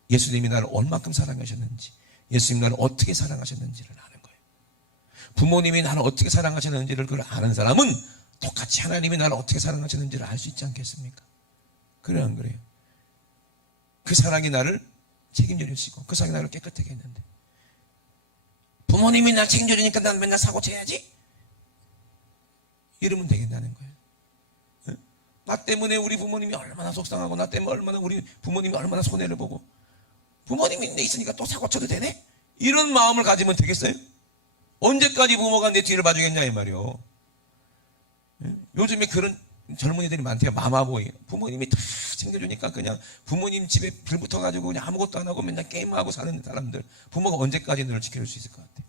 예수님이 나를 얼마큼 사랑하셨는지, 예수님이 나를 어떻게 사랑하셨는지를 아는 거예요. 부모님이 나를 어떻게 사랑하셨는지를 그걸 아는 사람은 똑같이 하나님이 나를 어떻게 사랑하셨는지를 알 수 있지 않겠습니까? 그래 안 그래요? 그 사랑이 나를 책임져 주시고 그 사랑이 나를 깨끗하게 했는데, 부모님이 날 책임져 주니까 난 맨날 사고 쳐야지? 이러면 되겠다는 거예요. 네? 나 때문에 우리 부모님이 얼마나 속상하고, 나 때문에 얼마나 우리 부모님이 얼마나 손해를 보고, 부모님이 내 있으니까 또 사고 쳐도 되네? 이런 마음을 가지면 되겠어요? 언제까지 부모가 내 뒤를 봐주겠냐 이 말이요. 요즘에 그런 젊은이들이 많대요. 마마보이. 부모님이 다 챙겨주니까 그냥 부모님 집에 불 붙어가지고 그냥 아무것도 안 하고 맨날 게임하고 사는 사람들, 부모가 언제까지 너를 지켜줄 수 있을 것 같아?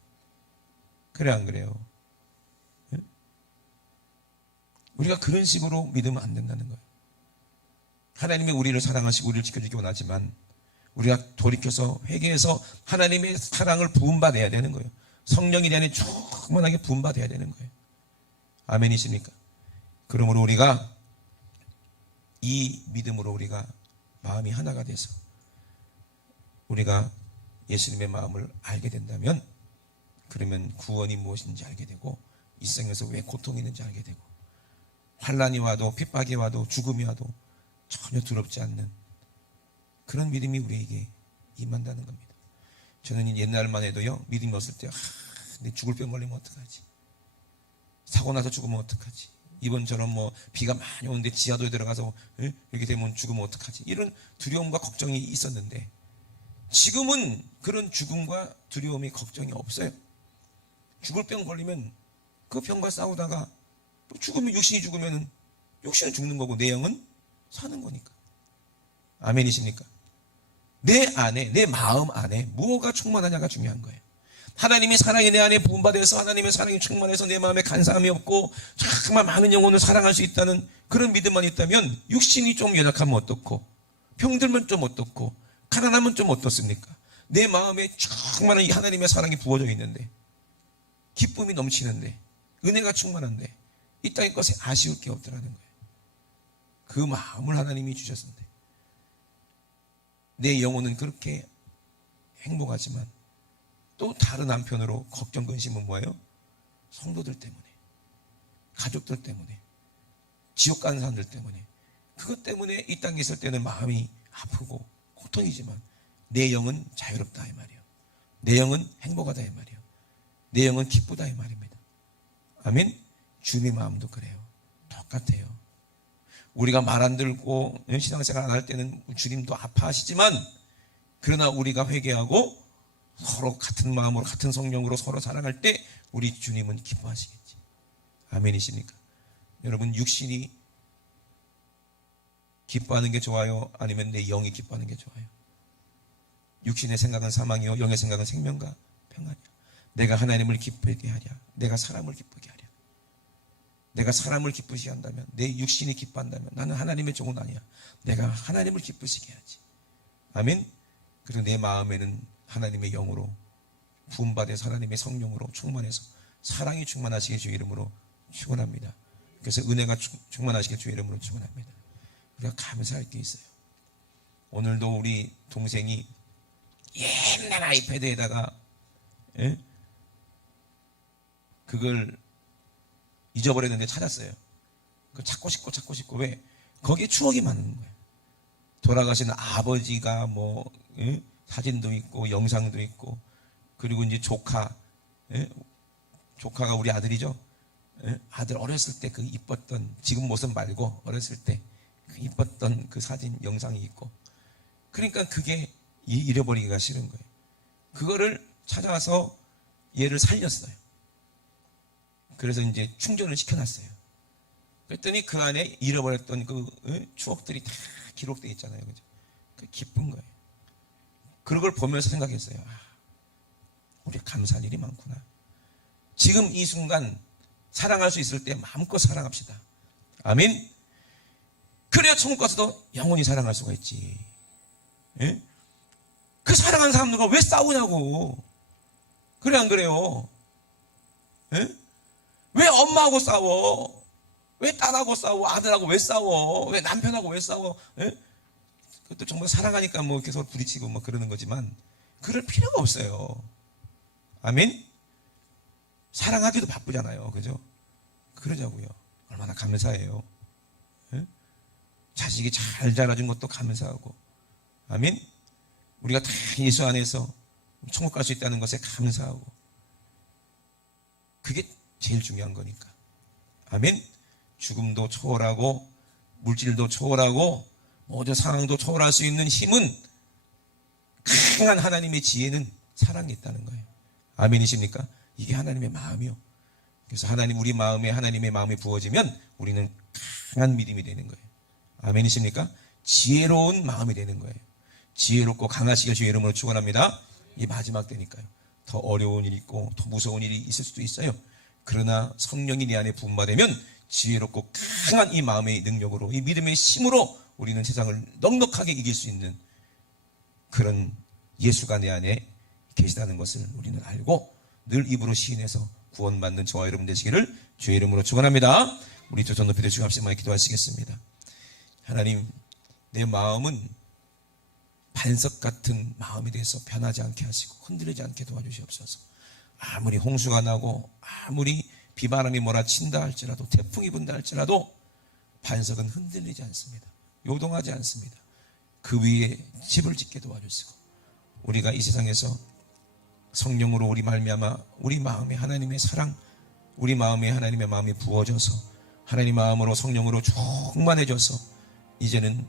그래 안 그래요? 우리가 그런 식으로 믿으면 안 된다는 거예요. 하나님이 우리를 사랑하시고 우리를 지켜주기 원하지만 우리가 돌이켜서 회개해서 하나님의 사랑을 부음받아야 되는 거예요. 성령이 내 안에 충만하게 부음받아야 되는 거예요. 아멘이십니까? 그러므로 우리가 이 믿음으로 우리가 마음이 하나가 돼서 우리가 예수님의 마음을 알게 된다면, 그러면 구원이 무엇인지 알게 되고, 이 세상에서 왜 고통이 있는지 알게 되고, 환난이 와도 핍박이 와도 죽음이 와도 전혀 두렵지 않는 그런 믿음이 우리에게 임한다는 겁니다. 저는 옛날만 해도요, 믿음이 없을 때 내 죽을 병 걸리면 어떡하지? 사고 나서 죽으면 어떡하지? 이번처럼 뭐 비가 많이 오는데 지하도에 들어가서 이렇게 되면 죽으면 어떡하지? 이런 두려움과 걱정이 있었는데, 지금은 그런 죽음과 두려움이, 걱정이 없어요. 죽을 병 걸리면 그 병과 싸우다가 죽으면, 육신이 죽으면 육신은 죽는 거고 내 영은 사는 거니까. 아멘이십니까? 내 안에, 내 마음 안에 뭐가 충만하냐가 중요한 거예요. 하나님의 사랑이 내 안에 부음받아서 하나님의 사랑이 충만해서 내 마음에 간사함이 없고 정말 많은 영혼을 사랑할 수 있다는 그런 믿음만 있다면, 육신이 좀 연약하면 어떻고, 병들면 좀 어떻고, 가난하면 좀 어떻습니까? 내 마음에 충만한 이 하나님의 사랑이 부어져 있는데, 기쁨이 넘치는데, 은혜가 충만한데 이 땅의 것에 아쉬울 게 없더라는 거예요. 그 마음을 하나님이 주셨는데, 내 영혼은 그렇게 행복하지만 또 다른 한편으로 걱정, 근심은 뭐예요? 성도들 때문에, 가족들 때문에, 지옥 가는 사람들 때문에, 그것 때문에 이 땅에 있을 때는 마음이 아프고 고통이지만 내 영은 자유롭다 이 말이에요. 내 영은 행복하다 이 말이에요. 내 영은 기쁘다 이 말입니다. 아멘. 주님의 마음도 그래요. 똑같아요. 우리가 말 안 들고 신앙생활 안 할 때는 주님도 아파하시지만, 그러나 우리가 회개하고 서로 같은 마음으로 같은 성령으로 서로 사랑할 때 우리 주님은 기뻐하시겠지. 아멘이십니까? 여러분, 육신이 기뻐하는 게 좋아요? 아니면 내 영이 기뻐하는 게 좋아요? 육신의 생각은 사망이요 영의 생각은 생명과 평안이요. 내가 하나님을 기쁘게 하랴, 내가 사람을 기쁘게 하랴. 내가 사람을 기쁘시게 한다면, 내 육신이 기뻐한다면 나는 하나님의 종은 아니야. 내가 하나님을 기쁘시게 해야지. 아멘. 그리고 내 마음에는 하나님의 영으로 부음받아서 하나님의 성령으로 충만해서 사랑이 충만하시게 주의 이름으로 축원합니다. 그래서 은혜가 충만하시게 주의 이름으로 축원합니다. 우리가 감사할 게 있어요. 오늘도 우리 동생이 옛날 아이패드에다가 그걸 잊어버렸는데 찾았어요. 그걸 찾고 싶고 왜? 거기에 추억이 많은 거예요. 돌아가신 아버지가 뭐 사진도 있고 영상도 있고, 그리고 이제 조카가 우리 아들이죠. 아들 어렸을 때 그 이뻤던, 지금 모습 말고 어렸을 때 그 이뻤던 그 사진 영상이 있고, 그러니까 그게 잃어버리기가 싫은 거예요. 그거를 찾아서 얘를 살렸어요. 그래서 이제 충전을 시켜놨어요. 그랬더니 그 안에 잃어버렸던 그 추억들이 다 기록되어 있잖아요. 그죠? 그 기쁜 거예요. 그런 걸 보면서 생각했어요. 우리가 감사할 일이 많구나. 지금 이 순간 사랑할 수 있을 때 마음껏 사랑합시다. 아멘. 그래야 천국 가서도 영원히 사랑할 수가 있지. 예? 그 사랑하는 사람들과 왜 싸우냐고. 그래 안 그래요? 예? 왜 엄마하고 싸워? 왜 딸하고 싸워? 아들하고 왜 싸워? 왜 남편하고 왜 싸워? 예? 그것도 정말 사랑하니까 뭐 이렇게 서로 부딪히고 뭐 그러는 거지만 그럴 필요가 없어요. 아멘? 사랑하기도 바쁘잖아요. 그죠? 그러자고요. 얼마나 감사해요. 예? 자식이 잘 자라준 것도 감사하고. 아멘? 우리가 다 예수 안에서 천국 갈 수 있다는 것에 감사하고. 그게 제일 중요한 거니까. 아멘? 죽음도 초월하고 물질도 초월하고 모든 상황도 초월할 수 있는 힘은 강한 하나님의 지혜는 사랑이 있다는 거예요. 아멘이십니까? 이게 하나님의 마음이요. 그래서 우리 마음에 하나님의 마음이 부어지면 우리는 강한 믿음이 되는 거예요. 아멘이십니까? 지혜로운 마음이 되는 거예요. 지혜롭고 강하시길 주의 이름으로 축원합니다. 이 마지막 때니까요. 더 어려운 일이 있고 더 무서운 일이 있을 수도 있어요. 그러나 성령이 내 안에 부음받으면 지혜롭고 강한 이 마음의 능력으로, 이 믿음의 힘으로 우리는 세상을 넉넉하게 이길 수 있는 그런 예수가 내 안에 계시다는 것을 우리는 알고 늘 입으로 시인해서 구원받는 저와 여러분 되시기를 주의 이름으로 축원합니다. 우리 두 손 높이 들고 합심하여 기도하시겠습니다. 하나님, 내 마음은 반석 같은 마음이 돼서 변하지 않게 하시고 흔들리지 않게 도와주시옵소서. 아무리 홍수가 나고 아무리 비바람이 몰아친다 할지라도 태풍이 분다 할지라도 반석은 흔들리지 않습니다. 요동하지 않습니다. 그 위에 집을 짓게 도와주시고 우리가 이 세상에서 성령으로 우리 말미암아 우리 마음에 하나님의 사랑, 우리 마음에 하나님의 마음이 부어져서 하나님 마음으로 성령으로 충만해져서 이제는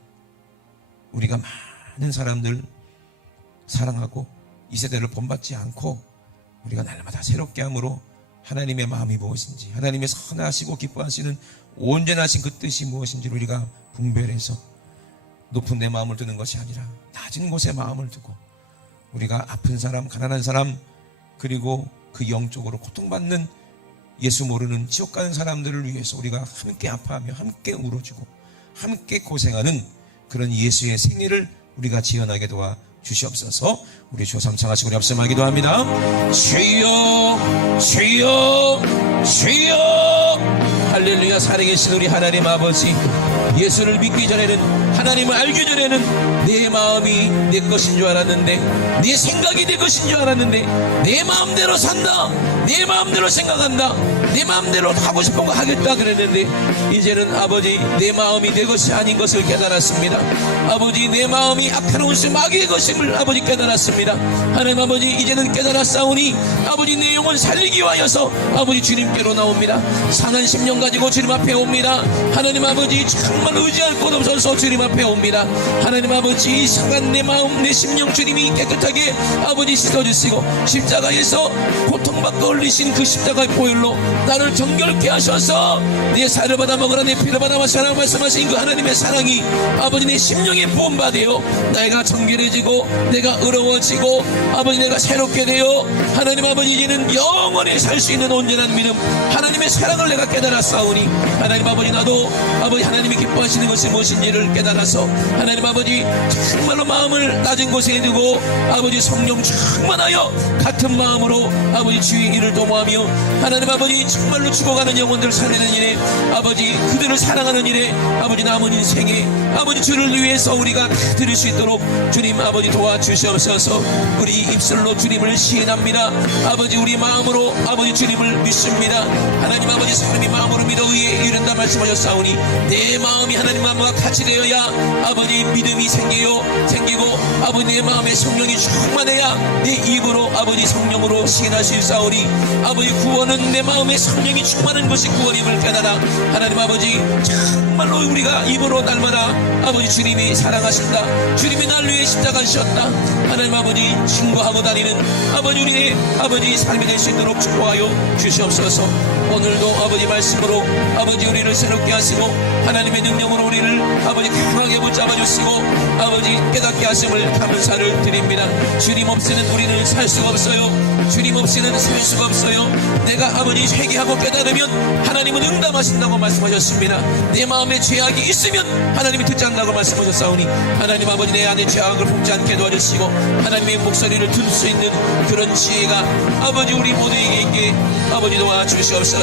우리가 많은 사람들 사랑하고 이 세대를 본받지 않고 우리가 날마다 새롭게 함으로 하나님의 마음이 무엇인지, 하나님의 선하시고 기뻐하시는 온전하신 그 뜻이 무엇인지를 우리가 분별해서 높은 내 마음을 두는 것이 아니라 낮은 곳에 마음을 두고 우리가 아픈 사람, 가난한 사람, 그리고 그 영적으로 고통받는 예수 모르는 지옥 가는 사람들을 위해서 우리가 함께 아파하며 함께 울어주고 함께 고생하는 그런 예수의 생애를 우리가 지어나게 도와 주시옵소서. 우리 주 삼창하시고 우리 앞서만 기도합니다. 주여 주여 주여. 할렐루야. 살아계신 우리 하나님 아버지, 예수를 믿기 전에는, 하나님을 알기 전에는 내 마음이 내 것인 줄 알았는데, 내 생각이 내 것인 줄 알았는데, 내 마음대로 산다, 내 마음대로 생각한다, 내 마음대로 하고 싶은 거 하겠다 그랬는데 이제는 아버지 내 마음이 내 것이 아닌 것을 깨달았습니다. 아버지 내 마음이 악한 운수 마귀의 것임을 아버지 깨달았습니다. 하나님 아버지 이제는 깨달았사오니 아버지 내 영혼 살리기 위하여서 아버지 주님께로 나옵니다. 상한 심령 가지고 주님 앞에 옵니다. 하나님 아버지 정말 의지할 곳 없어서 주님 앞에 옵니다. 하나님 아버지 상한 내 마음 내 심령 주님이 깨끗하게 아버지 씻어주시고 십자가에서 고통받고 흘리신 그 십자가의 보혈로 나를 정결케 하셔서 내 살을 받아 먹으라 내 피를 받아 마시라 말씀하신 그 하나님의 사랑이 아버지 내 심령에 부음받아요 내가 정결해지고 내가 의로워지고 아버지 내가 새롭게 되어 하나님 아버지 이제는 영원히 살 수 있는 온전한 믿음 하나님의 사랑을 내가 깨달았사오니 하나님 아버지 나도 아버지 하나님이 기뻐하시는 것이 무엇인지를 깨달아서 하나님 아버지 정말로 마음을 낮은 곳에 두고 아버지 성령 충만하여 같은 마음으로 아버지 주의 일을 도모하며 하나님 아버지 정말로 죽어가는 영혼들을 살리는 일에 아버지 그들을 사랑하는 일에 아버지 남은 인생에 아버지 주를 위해서 우리가 드릴 수 있도록 주님 아버지 도와주시옵소서. 우리 입술로 주님을 시인합니다. 아버지 우리 마음으로 아버지 주님을 믿습니다. 하나님 아버지 사람이 마음으로 믿어 의에 이른다 말씀하셨사오니 내 마음이 하나님 마음과 같이 되어야 아버지 믿음이 생기고 아버지 내 마음에 성령이 충만해야 내 입으로 아버지 성령으로 시인할 수 있사오니 아버지 구원은 내 마음에 성령이 충만한 것이 구원임을 깨달아 하나님 아버지 정말로 우리가 입으로 날마다 아버지 주님이 사랑하신다, 주님이 날 위해 십자가 지셨다, 하나님 아버지 증거하고 다니는 아버지 우리의 아버지 삶이 될 수 있도록 축복하여 주시옵소서. 오늘도 아버지 말씀으로 아버지 우리를 새롭게 하시고 하나님의 능력으로 우리를 아버지 강하게 붙잡아 주시고 아버지 깨닫게 하심을 감사를 드립니다. 주님 없이는 우리는 살 수가 없어요. 주님 없이는 살 수가 없어요. 내가 아버지 회개하고 깨달으면 하나님은 응답하신다고 말씀하셨습니다. 내 마음에 죄악이 있으면 하나님이 듣지 않는다고 말씀하셨사오니 하나님 아버지 내 안에 죄악을 품지 않게 도와주시고 하나님의 목소리를 들을 수 있는 그런 지혜가 아버지 우리 모두에게 있게 아버지 도와주시옵소서.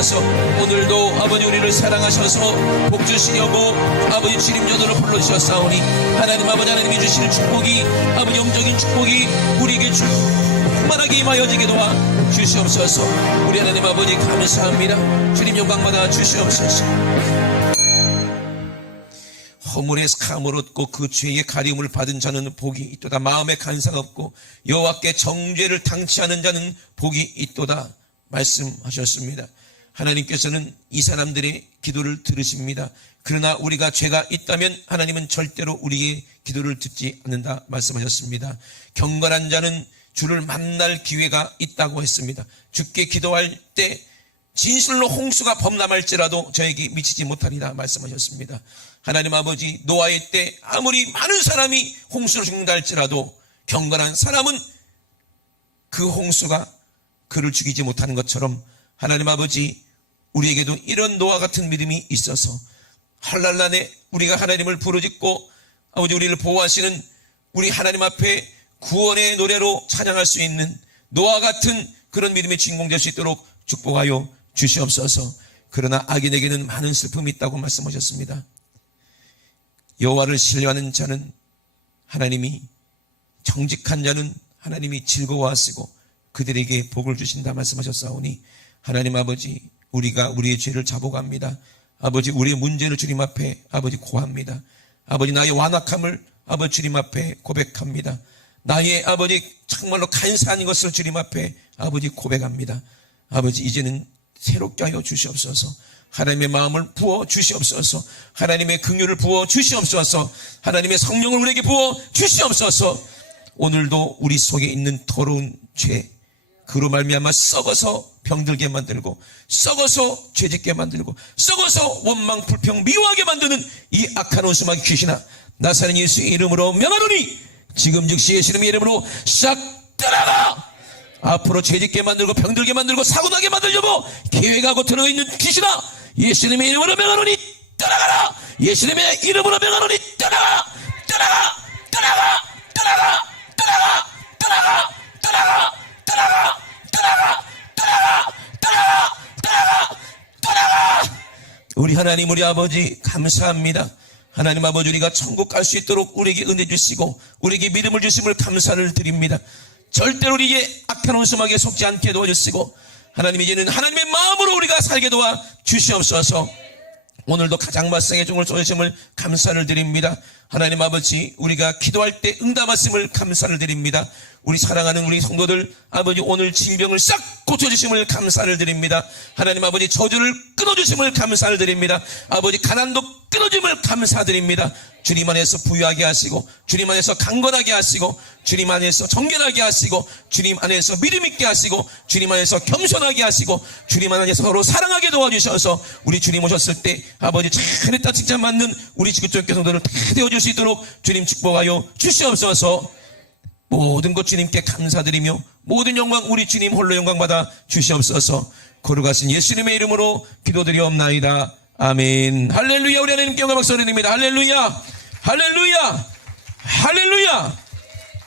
오늘도 아버지 우리를 사랑하셔서 복 주시려고 아버지 주님전으로 불러주셨사오니 하나님 아버지 하나님이 주시는 축복이 아버지 영적인 축복이 우리에게 충만하게 임하여지게 도와 주시옵소서. 우리 하나님 아버지 감사합니다. 주님 영광받아 주시옵소서. 허물에서 감을 얻고 그 죄의 가리움을 받은 자는 복이 있도다. 마음에 간사가 없고 여호와께 정죄를 당치하는 자는 복이 있도다 말씀하셨습니다. 하나님께서는 이 사람들의 기도를 들으십니다. 그러나 우리가 죄가 있다면 하나님은 절대로 우리의 기도를 듣지 않는다 말씀하셨습니다. 경건한 자는 주를 만날 기회가 있다고 했습니다. 주께 기도할 때 진실로 홍수가 범람할지라도 저에게 미치지 못하리라 말씀하셨습니다. 하나님 아버지 노아의 때 아무리 많은 사람이 홍수로 죽는다 할지라도 경건한 사람은 그 홍수가 그를 죽이지 못하는 것처럼 하나님 아버지 우리에게도 이런 노아 같은 믿음이 있어서 한날날에 우리가 하나님을 부르짖고 아버지 우리를 보호하시는 우리 하나님 앞에 구원의 노래로 찬양할 수 있는 노아 같은 그런 믿음의 주인공 될 수 있도록 축복하여 주시옵소서. 그러나 악인에게는 많은 슬픔이 있다고 말씀하셨습니다. 여호와를 신뢰하는 자는 하나님이, 정직한 자는 하나님이 즐거워하시고 그들에게 복을 주신다 말씀하셨사오니 하나님 아버지 우리가 우리의 죄를 자복합니다. 아버지 우리의 문제를 주님 앞에 아버지 고합니다. 아버지 나의 완악함을 아버지 주님 앞에 고백합니다. 나의 아버지 정말로 간사한 것을 주님 앞에 아버지 고백합니다. 아버지 이제는 새롭게 하여 주시옵소서. 하나님의 마음을 부어 주시옵소서. 하나님의 긍휼을 부어 주시옵소서. 하나님의 성령을 우리에게 부어 주시옵소서. 오늘도 우리 속에 있는 더러운 죄, 그로 말미암아 썩어서 병들게 만들고 썩어서 죄짓게 만들고 썩어서 원망 불평 미워하게 만드는 이 악한 원수마귀 귀신아, 나사렛 예수의 이름으로 명하노니 지금 즉시 예수님의 이름으로 싹 떠나가. 앞으로 죄짓게 만들고 병들게 만들고 사고나게 만들려고 계획하고 들어있는 귀신아, 예수님의 이름으로 명하노니 떠나가라. 예수님의 이름으로 명하노니 떠나가. 떠나가. 떠나가. 떠나가. 떠나가. 떠나가. 떠나가. 떠나가. 떠나가. 떠나가. 떠나가. 떠나가. 떠나가. 우리 하나님 우리 아버지 감사합니다. 하나님 아버지 우리가 천국 갈 수 있도록 우리에게 은혜 주시고 우리에게 믿음을 주심을 감사를 드립니다. 절대로 우리에게 악한 원수마귀에 속지 않게 도와주시고 하나님 이제는 하나님의 마음으로 우리가 살게 도와 주시옵소서. 오늘도 가장 말씀의 종을 쏘주심을 감사를 드립니다. 하나님 아버지 우리가 기도할 때 응답하심을 감사를 드립니다. 우리 사랑하는 우리 성도들 아버지 오늘 질병을 싹 고쳐주심을 감사를 드립니다. 하나님 아버지 저주를 끊어주심을 감사를 드립니다. 아버지 가난도 끊어짐을 감사드립니다. 주님 안에서 부유하게 하시고 주님 안에서 강건하게 하시고 주님 안에서 정결하게 하시고 주님 안에서 믿음 있게 하시고 주님 안에서 겸손하게 하시고 주님 안에서 서로 사랑하게 도와주셔서 우리 주님 오셨을 때 아버지 잘했다 칭찬받는 우리 지구촌 교성들을 다 되어줄 수 있도록 주님 축복하여 주시옵소서. 모든 것 주님께 감사드리며 모든 영광 우리 주님 홀로 영광 받아 주시옵소서. 거룩하신 예수님의 이름으로 기도드리옵나이다. 아멘. 할렐루야. 우리 하나님께 영광 박수 드립니다. 할렐루야. 할렐루야. 할렐루야.